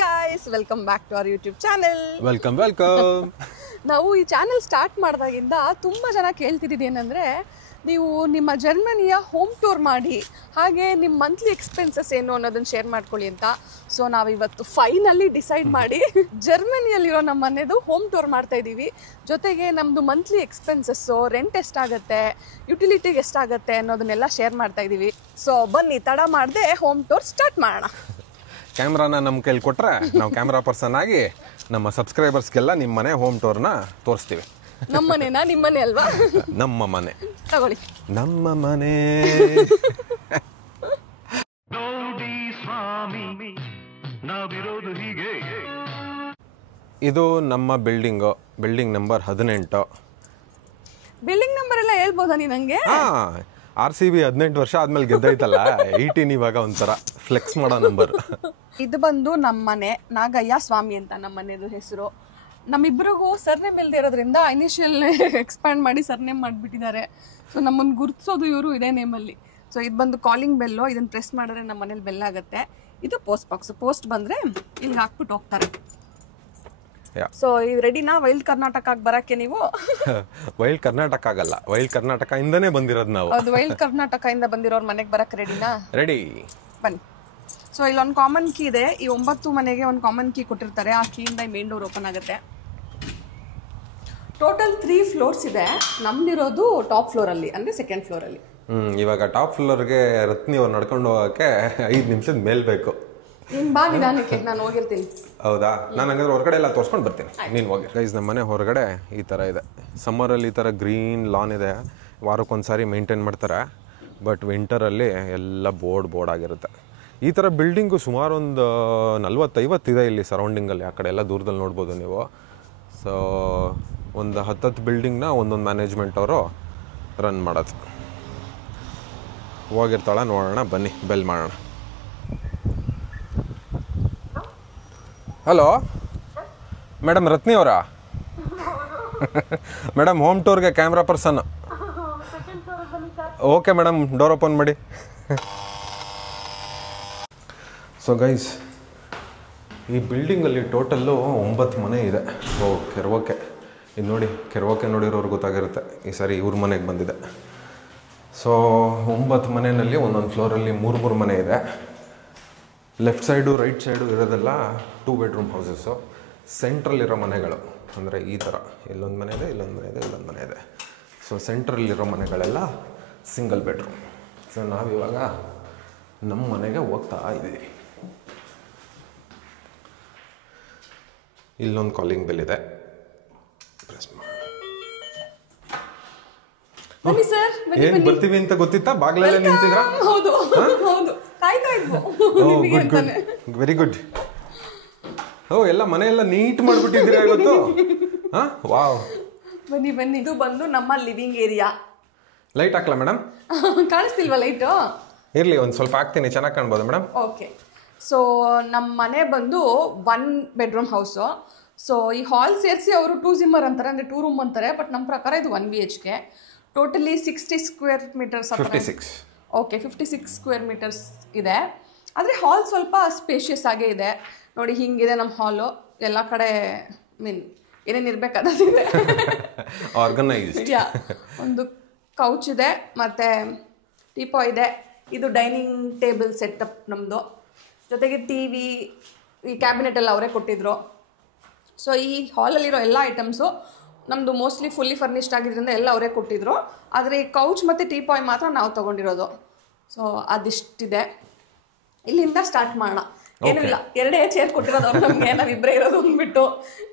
guys, welcome back to our YouTube channel. Welcome. ನಾವು ಈ channel start ಮಾಡಿದಾಗಿಂದ ತುಂಬ ಜನ ಕೇಳ್ತಿದ್ದು ಏನಂದರೆ ನೀವು ನಿಮ್ಮ ಜರ್ಮನಿಯ ಹೋಮ್ ಟೂರ್ ಮಾಡಿ ಹಾಗೆ ನಿಮ್ಮ ಮಂತ್ಲಿ ಎಕ್ಸ್ಪೆನ್ಸಸ್ ಏನು ಅನ್ನೋದನ್ನು ಶೇರ್ ಮಾಡ್ಕೊಳ್ಳಿ ಅಂತ. ಸೊ ನಾವಿವತ್ತು ಫೈನಲಿ ಡಿಸೈಡ್ ಮಾಡಿ ಜರ್ಮನಿಯಲ್ಲಿರೋ ನಮ್ಮ ಮನೆದು ಹೋಮ್ ಟೂರ್ ಮಾಡ್ತಾ ಇದ್ದೀವಿ. ಜೊತೆಗೆ ನಮ್ಮದು ಮಂತ್ಲಿ ಎಕ್ಸ್ಪೆನ್ಸಸ್ಸು, ರೆಂಟ್ ಎಷ್ಟಾಗುತ್ತೆ, ಯುಟಿಲಿಟಿಗೆ ಎಷ್ಟಾಗುತ್ತೆ ಅನ್ನೋದನ್ನೆಲ್ಲ ಶೇರ್ ಮಾಡ್ತಾ ಇದ್ದೀವಿ. ಸೊ ಬನ್ನಿ ತಡ ಮಾಡದೆ ಹೋಮ್ ಟೂರ್ ಸ್ಟಾರ್ಟ್ ಮಾಡೋಣ. ಕ್ಯಾಮ್ರಾನ ನಮ್ಮ ಕೈಲಿ ಕೊಟ್ಟರೆ ನಾವು ಕ್ಯಾಮ್ರಾ ಪರ್ಸನ್ ಆಗಿ ನಮ್ಮ ಸಬ್ಸ್ಕ್ರೈಬರ್ಸ್ಗೆಲ್ಲ ನಿಮ್ಮ ಮನೆ ಹೋಮ್ ಟೂರ್ನ ತೋರಿಸ್ತೀವಿ. ನಮ್ಮ ಮನೆನಾ ನಿಮ್ಮ ಮನೆ ಅಲ್ವಾ? ನಮ್ಮ ಮನೆ ತಗೊಳ್ಳಿ. ನಮ್ಮ ಮನೆ. ಇದು ನಮ್ಮ ಬಿಲ್ಡಿಂಗ್ ನಂಬರ್ 18. ಬಿಲ್ಡಿಂಗ್ ನಂಬರ್ ಎಲ್ಲ ಹೇಳ್ಬೋದಾ ನೀ ನಂಗೆ? RCB 18 ವರ್ಷ ಆದ್ಮೇಲೆ ಗೆದ್ದೈತಲ್ಲ, 18 ಇವಾಗ ಒಂಥರ ಫ್ಲೆಕ್ಸ್ ಮಾಡೋ ನಂಬರ್. ಇದು ಬಂದು ನಮ್ಮ ಮನೆ, ನಾಗಯ್ಯ ಸ್ವಾಮಿ ಅಂತ ನಮ್ಮ ಮನೆದು ಹೆಸರು. ನಮ್ಮಿಬ್ಬರಿಗೂ ಸರ್ನೇಮ್ ಇಲ್ಲದೆ ಇರೋದ್ರಿಂದ ಇನಿಷಿಯಲ್ ಎಕ್ಸ್ಪ್ಯಾಂಡ್ ಮಾಡಿ ಸರ್ನೇಮ್ ಮಾಡಿಬಿಟ್ಟಿದ್ದಾರೆ. ಸೊ ನಮ್ಮನ್ನು ಗುರುತಿಸೋದು ಇವರು ಇದೇ ನೇಮಲ್ಲಿ. ಸೊ ಇದು ಬಂದು ಕಾಲಿಂಗ್ ಬೆಲ್ಲು, ಇದನ್ನು ಪ್ರೆಸ್ ಮಾಡಿದ್ರೆ ನಮ್ಮ ಮನೇಲಿ ಬೆಲ್ ಆಗುತ್ತೆ. ಇದು ಪೋಸ್ಟ್ ಬಾಕ್ಸ್, ಪೋಸ್ಟ್ ಬಂದರೆ ಇಲ್ಲಿಗೆ ಹಾಕ್ಬಿಟ್ಟು ಹೋಗ್ತಾರೆ. ಸೊ ಇದು ರೆಡಿನಾ ವೈಲ್ಡ್ ಕರ್ನಾಟಕಕ್ಕೆ ಬರಕ್ಕೆ ನೀವು? ವೈಲ್ಡ್ ಕರ್ನಾಟಕ ಆಗಲ್ಲ, ವೈಲ್ಡ್ ಕರ್ನಾಟಕ ಇಂದನೇ ಬಂದಿರೋದು ನಾವು. ಅದು ವೈಲ್ಡ್ ಕರ್ನಾಟಕದಿಂದ ಬಂದಿರೋರ್ ಮನೆಗೆ ಬರಕ್ಕೆ ರೆಡಿನಾ? ರೆಡಿ, ಬನ್ನಿ. ಸೊ ಇಲ್ಲೊಂದು ಕಾಮನ್ ಕೀ ಇದೆ. ಈ 9 ಮನೆಗೆ ಒಂದು ಕಾಮನ್ ಕೀ ಕೊಟ್ಟಿರ್ತಾರೆ. ಆ ಕೀಯಿಂದ ಮೇನ್ ಡೋರ್ ಓಪನ್ ಆಗುತ್ತೆ. ಟೋಟಲ್ 3 ಫ್ಲೋರ್ಸ್ ಇದೆ. ನಮ್ದಿರೋದು ಟಾಪ್ ಫ್ಲೋರಲ್ಲಿ, ಅಂದರೆ ಸೆಕೆಂಡ್ ಫ್ಲೋರಲ್ಲಿ. ಇವಾಗ ಟಾಪ್ ಫ್ಲೋರ್ಗೆ ರತ್ನಿ ಅವ್ರು ನಡ್ಕೊಂಡು ಹೋಗೋಕ್ಕೆ 5 ನಿಮಿಷದ ಮೇಲ್ ಬೇಕು. ನೀನು ಬಾ ನಿಧಾನಕ್ಕೆ, ನಾನು ಹೋಗಿರ್ತೀನಿ. ಹೌದಾ? ನಾನು ಹಂಗಾದ್ರೆ ಹೊರಗಡೆ ಎಲ್ಲ ತೋರಿಸ್ಕೊಂಡು ಬರ್ತೀನಿ, ನೀನು ಹೋಗಿ. ಗೈಸ್, ನಮ್ಮ ಮನೆ ಹೊರಗಡೆ ಈ ಥರ ಇದೆ. ಸಮ್ಮರಲ್ಲಿ ಈ ಥರ ಗ್ರೀನ್ ಲಾನ್ ಇದೆ, ವಾರಕ್ಕೊಂದ್ಸಾರಿ ಮೇಂಟೈನ್ ಮಾಡ್ತಾರೆ. ಬಟ್ ವಿಂಟರಲ್ಲಿ ಎಲ್ಲ ಬೋರ್ಡ್ ಆಗಿರುತ್ತೆ. ಈ ಥರ ಬಿಲ್ಡಿಂಗು ಸುಮಾರು ಒಂದು 40-50 ಇದೆ ಇಲ್ಲಿ ಸರೌಂಡಿಂಗಲ್ಲಿ. ಆ ಕಡೆ ಎಲ್ಲ ದೂರದಲ್ಲಿ ನೋಡ್ಬೋದು ನೀವು. ಸೊ ಒಂದು 10 ಬಿಲ್ಡಿಂಗ್ನ ಒಂದೊಂದು ಮ್ಯಾನೇಜ್ಮೆಂಟ್ ಅವರು ರನ್ ಮಾಡೋದು. ಹೋಗಿರ್ತಾಳೆ, ನೋಡೋಣ ಬನ್ನಿ, ಬೆಲ್ ಮಾಡೋಣ. ಹಲೋ ಮೇಡಮ್, ರತ್ನಿ ಅವರಾ? ಮೇಡಮ್, ಹೋಮ್ ಟೂರ್ಗೆ camera person. Okay madam, door open ಮಾಡಿ. ಸೊ ಗೈಸ್, ಈ ಬಿಲ್ಡಿಂಗಲ್ಲಿ ಟೋಟಲ್ಲು 9 ಮನೆ ಇದೆ. ಕೆರ್ವಕ್ಕೆ ಇದು ನೋಡಿ, ಕೆರ್ವಕ್ಕೆ ನೋಡಿರೋರು ಗೊತ್ತಾಗಿರುತ್ತೆ. ಈ ಸಾರಿ ಇವ್ರ ಮನೆಗೆ ಬಂದಿದೆ. ಸೊ 9 ಮನೆಯಲ್ಲಿ ಒಂದೊಂದು ಫ್ಲೋರಲ್ಲಿ 3 ಮನೆ ಇದೆ. ಲೆಫ್ಟ್ ಸೈಡು ರೈಟ್ ಸೈಡು ಇರೋದೆಲ್ಲ 2 ಬೆಡ್ರೂಮ್ ಹೌಸಸ್ಸು. ಸೆಂಟ್ರಲ್ಲಿರೋ ಮನೆಗಳು ಅಂದರೆ ಈ ಥರ ಇಲ್ಲೊಂದು ಮನೆ ಇದೆ, ಇಲ್ಲೊಂದು ಮನೆ ಇದೆ, ಇಲ್ಲೊಂದು ಮನೆ ಇದೆ. ಸೊ ಸೆಂಟ್ರಲ್ಲಿರೋ ಮನೆಗಳೆಲ್ಲ ಸಿಂಗಲ್ ಬೆಡ್ರೂಮ್. ಸೊ ನಾವಿವಾಗ ನಮ್ಮ ಮನೆಗೆ ಹೋಗ್ತಾ ಇದ್ದೀವಿ. ಇಲ್ಲೊಂದು ಕಾಲಿಂಗ್ ಬೆಲ್ ಇದೆ, ಪ್ರೆಸ್ ಮಾಡಿ. ಏನು ಬರ್ತೀವಿ ಅಂತ ಗೊತ್ತಿತ್ತಾ? ಬಾಗ್ಲಲ್ಲೇ ನಿಂತಿದ್ರಾ? ಹೌದು ಹೌದು, ಕಾಯ್ತಾ ಇದ್ವು. Very good. ಎಲ್ಲ ಮನೆಯೆಲ್ಲ ನೀಟ್ ಮಾಡ್ಬಿಟ್ಟಿದ್ದೀರಾ ಇವತ್ತು. ವಾವ್, ಬನ್ನಿ ಬನ್ನಿ. ಇದು ಬಂದು ನಮ್ಮ ಲಿವಿಂಗ್ ಏರಿಯಾ. ಲೈಟ್ ಹಾಕ್ಲಾ ಮೇಡಮ್? ಕಾಣಿಸ್ತಿಲ್ವಾ ಲೈಟು? ಇರಲಿ, ಒಂದು ಸ್ವಲ್ಪ ಹಾಕ್ತೀನಿ, ಚೆನ್ನಾಗಿ ಕಾಣ್ಬೋದು ಮೇಡಮ್. ಓಕೆ. ಸೊ ನಮ್ಮ ಮನೆ ಬಂದು 1 ಬೆಡ್ರೂಮ್ ಹೌಸು. ಸೊ ಈ ಹಾಲ್ ಸೇರಿಸಿ ಅವರು 2 ಜಿಮ್ಮರ್ ಅಂತಾರೆ, ಅಂದರೆ 2 ರೂಮ್ ಅಂತಾರೆ. ಬಟ್ ನಮ್ಮ ಪ್ರಕಾರ ಇದು 1 BHK. Totally 60 square metres. 56. Okay, 56 square metres ಇದೆ. ಆದರೆ ಹಾಲ್ ಸ್ವಲ್ಪ ಸ್ಪೇಷಿಯಸ್ ಆಗೇ ಇದೆ. ನೋಡಿ, ಹಿಂಗಿದೆ ನಮ್ಮ ಹಾಲು. ಎಲ್ಲ ಕಡೆ ಏನೇನು ಇರಬೇಕಾದಿದೆ, ಆರ್ಗನೈಸ್ಡ್. ಒಂದು ಕೌಚ್ ಇದೆ, ಮತ್ತು ಟೀಪೋ ಇದೆ. ಇದು ಡೈನಿಂಗ್ ಟೇಬಲ್ ಸೆಟಪ್ ನಮ್ಮದು. ಜೊತೆಗೆ TV, ಈ ಕ್ಯಾಬಿನೆಟ್ ಎಲ್ಲ ಅವರೇ ಕೊಟ್ಟಿದ್ರು. ಸೊ ಈ ಹಾಲಲ್ಲಿರೋ ಎಲ್ಲ ಐಟಮ್ಸು ನಮ್ಮದು ಮೋಸ್ಟ್ಲಿ ಫುಲ್ಲಿ ಫರ್ನಿಶ್ಡ್ ಆಗಿದ್ದರಿಂದ ಎಲ್ಲ ಅವರೇ ಕೊಟ್ಟಿದ್ರು. ಆದರೆ ಈ ಕೌಚ್ ಮತ್ತು ಟೀಪಾಯ್ ಮಾತ್ರ ನಾವು ತೊಗೊಂಡಿರೋದು. ಸೊ ಅದಿಷ್ಟಿದೆ. ಇಲ್ಲಿಂದ ಸ್ಟಾರ್ಟ್ ಮಾಡೋಣ. ಏನೂ ಇಲ್ಲ, 2 ಚೇರ್ ಕೊಟ್ಟಿರೋದು ಅವ್ರು ನಮಗೆ. ನಾವಿಬ್ಬರೇ ಇರೋದು ಅಂದ್ಬಿಟ್ಟು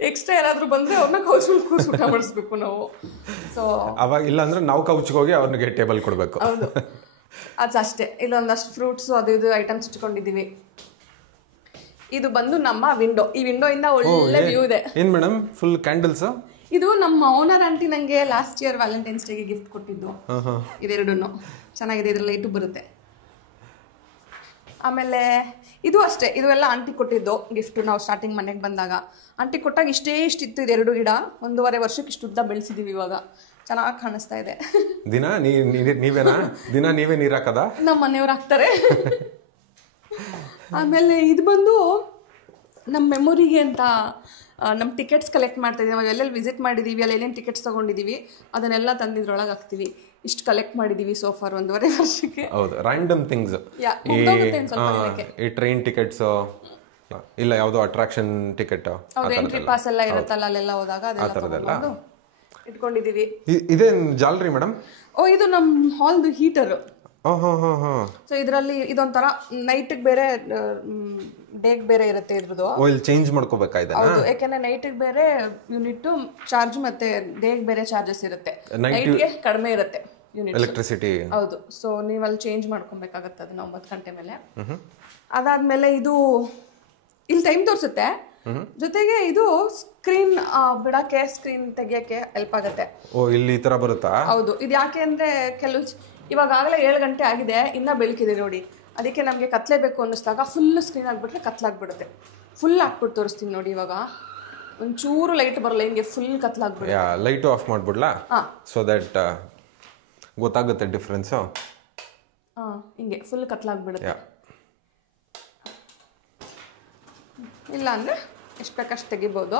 ಎಕ್ಸ್ಟ್ರಾ ಯಾರಾದರೂ ಬಂದರೆ ಅವ್ರನ್ನ ಕೌಚ್ ಕೂರ್ಸಿ ಊಟ ಮಾಡಿಸ್ಬೇಕು ನಾವು. ಸೊ ಅವಾಗ ಇಲ್ಲ ಅಂದರೆ ನಾವು ಕೌಚ್ಗೆ ಹೋಗಿ ಅವ್ರಿಗೆ ಟೇಬಲ್ ಕೊಡಬೇಕು. ಹೌದು, ಅದು ಅಷ್ಟೇ. ಇಲ್ಲೊಂದಷ್ಟು ಫ್ರೂಟ್ಸು ಅದು ಇದು ಐಟಮ್ಸ್ ಇಟ್ಕೊಂಡಿದ್ದೀವಿ. ಇದು ಬಂದು ನಮ್ಮ ವಿಂಡೋ. ಈ ವಿಂಡೋಯಿಂದ ಒಳ್ಳೆ ವ್ಯೂ ಇದೆ. ಏನು ಮೇಡಮ್, ಫುಲ್ ಕ್ಯಾಂಡಲ್ಸ್? ಇದು ನಮ್ಮ ಓನರ್ ಆಂಟಿ ನನಗೆ ಲಾಸ್ಟ್ ಇಯರ್ ವ್ಯಾಲೆಂಟೈನ್ಸ್ ಡೇಗೆ ಗಿಫ್ಟ್ ಕೊಟ್ಟಿದ್ದು. ಇದೆರಡನ್ನು ಚೆನ್ನಾಗಿದೆ, ಇದ್ರ ಲೈಟು ಬರುತ್ತೆ. ಆಮೇಲೆ ಇದು ಅಷ್ಟೇ, ಇದು ಎಲ್ಲ ಆಂಟಿ ಕೊಟ್ಟಿದ್ದು ಗಿಫ್ಟು. ನಾವು ಸ್ಟಾರ್ಟಿಂಗ್ ಮನೆಗೆ ಬಂದಾಗ ಆಂಟಿ ಕೊಟ್ಟಾಗ ಇಷ್ಟಿತ್ತು. ಇದು 2 ಗಿಡ 1.5 ವರ್ಷಕ್ಕೆ ಇಷ್ಟು ಉದ್ದ ಬೆಳೆಸಿದ್ದೀವಿ. ಇವಾಗ ಚೆನ್ನಾಗಿ ಕಾಣಿಸ್ತಾ ಇದೆ. ದಿನ ನೀವೇನಾ? ದಿನ ನೀವೇ ನೀರು ಹಾಕದ? ನಮ್ಮ ಮನೆಯವ್ರು ಹಾಕ್ತಾರೆ. ಆಮೇಲೆ ಇದು ಬಂದು ನಮ್ಮ ಮೆಮೊರಿಗೆ ಅಂತ ನಮ್ಮ ಟಿಕೆಟ್ಸ್ ಕಲೆಕ್ಟ್ ಮಾಡ್ತಾ ಇದ್ದೀವಿ. ನಾವು ಎಲ್ಲೆಲ್ಲಿ ವಿಸಿಟ್ ಮಾಡಿದ್ದೀವಿ, ಅಲ್ಲಿ ಏನೇನು ಟಿಕೆಟ್ಸ್ ತೊಗೊಂಡಿದ್ದೀವಿ ಅದನ್ನೆಲ್ಲ ತಂದಿದ್ರೊಳಗೆ ಹಾಕ್ತೀವಿ. ಇಷ್ಟು ಕಲೆಕ್ಟ್ ಮಾಡಿದ್ದೀವಿ ಸೋಫಾರ್ 1.5 ವರ್ಷಕ್ಕೆ. ಹೌದು, ರ್ಯಾಂಡಮ್ ಥಿಂಗ್ಸ್. ಈ ಟ್ರೈನ್ ಟಿಕೆಟ್ಸು ಇಲ್ಲ ಯಾವುದೋ ಅಟ್ರಾಕ್ಷನ್ ಟಿಕೆಟ್, ಎಂಟ್ರಿ ಪಾಸ್ ಎಲ್ಲ ಇರುತ್ತಲ್ಲ, ಅಲ್ಲೆಲ್ಲ ಹೋದಾಗ ಅದೆಲ್ಲ ಇಟ್ಕೊಂಡಿದ್ದೀವಿ. ಇದೇನು ಜಾಲರಿ ಮೇಡಮ್? ಇದು ನಮ್ಮ ಹಾಲ್ದು ಹೀಟರು. ಸೊ ಇದರಲ್ಲಿ ಇದೊಂಥರ ನೈಟಿಗೆ ಬೇರೆ ಡೇಗೆ ಬೇರೆ ಇರುತ್ತೆ ಇದ್ರದ್ದು. ಆಯಿಲ್ ಚೇಂಜ್ ಮಾಡ್ಕೋಬೇಕಾಯ್ತು. ಹೌದು, ಯಾಕೆಂದ್ರೆ ನೈಟಿಗೆ ಬೇರೆ ಯೂನಿಟ್ ಚಾರ್ಜ್ ಮತ್ತೆ ಡೇಗೆ ಬೇರೆ ಚಾರ್ಜಸ್ ಇರುತ್ತೆ. ನೈಟ್ಗೆ ಕಡಿಮೆ ಇರುತ್ತೆ ಯೂನಿಟ್ ಎಲೆಕ್ಟ್ರಿಸಿಟಿ. ಹೌದು, ಸೊ ನೀವು ಅಲ್ಲಿ ಚೇಂಜ್ ಮಾಡ್ಕೊಬೇಕಾಗತ್ತೆ ಅದನ್ನ 9 ಗಂಟೆ ಮೇಲೆ. ಅದಾದ್ಮೇಲೆ ಇದು ಇಲ್ಲಿ ಟೈಮ್ ತೋರಿಸುತ್ತೆ, ಜೊತೆಗೆ ಇದು ಸ್ಕ್ರೀನ್ ಬಿಡಕ್ಕೆ, ಸ್ಕ್ರೀನ್ ತೆಗಿಯಕ್ಕೆ ಹೆಲ್ಪ್ ಆಗುತ್ತೆ. ಇಲ್ಲಿ ಈ ತರ ಬರುತ್ತಾ? ಹೌದು, ಇದು ಯಾಕೆ ಅಂದ್ರೆ ಇವಾಗಲೇ 7 ಗಂಟೆ ಆಗಿದೆ, ಇನ್ನ ಬೆಳಕಿದೆ ನೋಡಿ. ಅದಕ್ಕೆ ನಮಗೆ ಕತ್ಲೇಬೇಕು ಅನ್ನಿಸ್ದಾಗ ಫುಲ್ ಸ್ಕ್ರೀನ್ ಆಗಿಬಿಟ್ರೆ ಕತ್ಲಾಗ್ಬಿಡುತ್ತೆ. ಫುಲ್ ಹಾಕ್ಬಿಟ್ಟು ತೋರಿಸ್ತೀನಿ ನೋಡಿ. ಇವಾಗ ಒಂಚೂರು ಲೈಟ್ ಬರಲ್ಲ, ಹಿಂಗೆ ಫುಲ್ ಕತ್ಲಾಗ್ಬಿಡುತ್ತೆ. ಲೈಟ್ ಆಫ್ ಮಾಡ್ಬಿಡ್ಲಾ? ಸೊ ದಟ್ ಗೊತ್ತಾಗುತ್ತೆ ಡಿಫ್ರೆನ್ಸು. ಹಿಂಗೆ ಫುಲ್ ಕತ್ಲಾಗ್ಬಿಡುತ್ತೆ. ಇಲ್ಲ ಅಂದರೆ ಎಷ್ಟು ಬೇಕಷ್ಟು ತೆಗಿಬೋದು.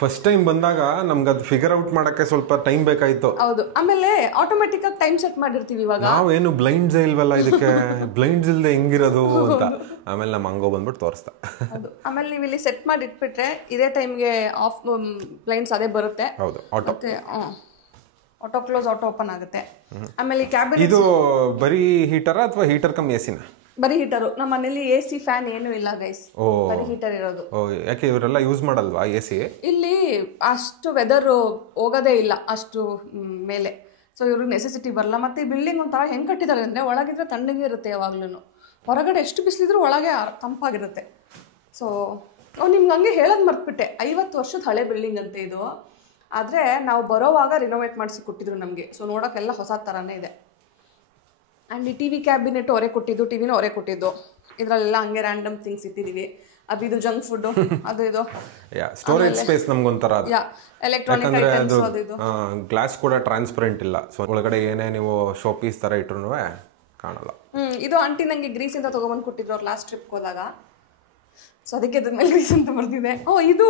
ಫಸ್ಟ್ ಟೈಮ್ ಬಂದಾಗ ನಮ್ಗೆ ಅದು ಫಿಗರ್ ಔಟ್ ಮಾಡಕ್ಕೆ ಸ್ವಲ್ಪ ಟೈಮ್ ಬೇಕಾಯ್ತು. ಹೌದು, ಆಮೇಲೆ ಆಟೋಮೆಟಿಕ್ ಆಗಿ ಟೈಮ್ ಸೆಟ್ ಮಾಡಿರ್ತೀವಿ. ಇವಾಗ ನಾವೇನು ಬ್ಲೈಂಡ್ಸ್ ಇಲ್ವಲ್ಲ ಇದಕ್ಕೆ, ಬ್ಲೈಂಡ್ಸ್ ಇಲ್ಲದೆ ಹೆಂಗಿರೋದು ಅಂತ ಆಮೇಲೆ ನಮ್ಮ ಹಂಗೋ ಬಂದ್ಬಿಟ್ಟು ತೋರಿಸ್ತಾ. ಹೌದು, ಆಮೇಲೆ ನೀವು ಇಲ್ಲಿ ಸೆಟ್ ಮಾಡಿ ಇಟ್ಬಿಟ್ರೆ ಇದೇ ಟೈಮ್ಗೆ ಆಫ್ ಬ್ಲೈಂಡ್ಸ್ ಅದೇ ಬರುತ್ತೆ. ಹೌದು, ಆಟೋ ಕ್ಲೋಸ್, ಆಟೋ ಓಪನ್ ಆಗುತ್ತೆ. ಆಮೇಲೆ ಕ್ಯಾಬಿನ್ ಇದು ಬರೀ ಹೀಟರ್ ಅಥವಾ ಹೀಟರ್ ಕಮ್ ಎಸಿನ? ಬರೀ ಹೀಟರು. ನಮ್ಮ ಮನೇಲಿ AC ಫ್ಯಾನ್ ಏನು ಇಲ್ಲ ಗೈಸ್, ಬರೀ ಹೀಟರ್ ಇರೋದು. ಯಾಕೆ ಇವರೆಲ್ಲ ಯೂಸ್ ಮಾಡಲ್ವಾ AC? ಇಲ್ಲಿ ಅಷ್ಟು ವೆದರ್ ಹೋಗೋದೇ ಇಲ್ಲ ಅಷ್ಟು ಮೇಲೆ, ಸೊ ಇವ್ರಿಗೆ ನೆಸೆಸಿಟಿ ಬರಲ್ಲ. ಮತ್ತೆ ಈ ಬಿಲ್ಡಿಂಗ್ ಒಂಥರ ಹೆಂಗೆ ಕಟ್ಟಿದ್ದಾರೆ ಅಂದರೆ ಒಳಗಿದ್ರೆ ತಣ್ಣಗೆ ಇರುತ್ತೆ ಯಾವಾಗ್ಲೂ, ಹೊರಗಡೆ ಎಷ್ಟು ಬಿಸಿಲಿದ್ರು ಒಳಗೆ ತಂಪಾಗಿರುತ್ತೆ. ಸೊ ನಿಮ್ಗೆ ಹಂಗೆ ಹೇಳೋದು ಮರ್ತ್ಬಿಟ್ಟೆ, 50 ವರ್ಷದ ಹಳೆ ಬಿಲ್ಡಿಂಗ್ ಅಂತೆ ಇದು. ಆದರೆ ನಾವು ಬರೋವಾಗ ರಿನೋವೇಟ್ ಮಾಡಿಸಿ ಕೊಟ್ಟಿದ್ರು ನಮಗೆ. ಸೊ ನೋಡೋಕ್ಕೆಲ್ಲ ಹೊಸ ಥರನೇ ಇದೆ. ಆ್ಯಂಡ್ ಈ TV ಕ್ಯಾಬಿನೆಟ್ ಅವರೇ ಕೊಟ್ಟಿದ್ದು, ಟಿವಿನೂ ಅವರೇ ಕೊಟ್ಟಿದ್ದು. ಇದರಲ್ಲೆಲ್ಲ ಹಂಗೆ ರ್ಯಾಂಡಮ್ ಥಿಂಗ್ಸ್ ಇಟ್ಟಿದ್ದೀವಿ. ಇದು ಜಂಕ್ ಫುಡ್, ಅದು ಇದು ಸ್ಟೋರೇಜ್ ಸ್ಪೇಸ್ ನಮ್ಗೊಂಥರ ಎಲೆಕ್ಟ್ರಾನಿಕ್ ಐಟಮ್ಸ್. ಅದು ಗ್ಲಾಸ್ ಕೂಡ ಟ್ರಾನ್ಸ್ಪರೆಂಟ್ ಇಲ್ಲ, ಸೊ ಒಳಗಡೆ ಏನೇ ನೀವು ಶೋ ಪೀಸ್ ಥರ ಇಟ್ರು ಕಾಣಲ್ಲ. ಇದು ಆಂಟಿ ನನಗೆ ಗ್ರೀಸ್ ಅಂತ ತೊಗೊಂಬಂದು ಕೊಟ್ಟಿದ್ರು ಅವ್ರು ಲಾಸ್ಟ್ ಟ್ರಿಪ್ಗೆ ಹೋದಾಗ. ಸೊ ಅದಕ್ಕೆ ಅದ್ರ ಮೇಲೆ ಗ್ರೀಸ್ ಅಂತ ಬರ್ತಿದೆ. ಇದು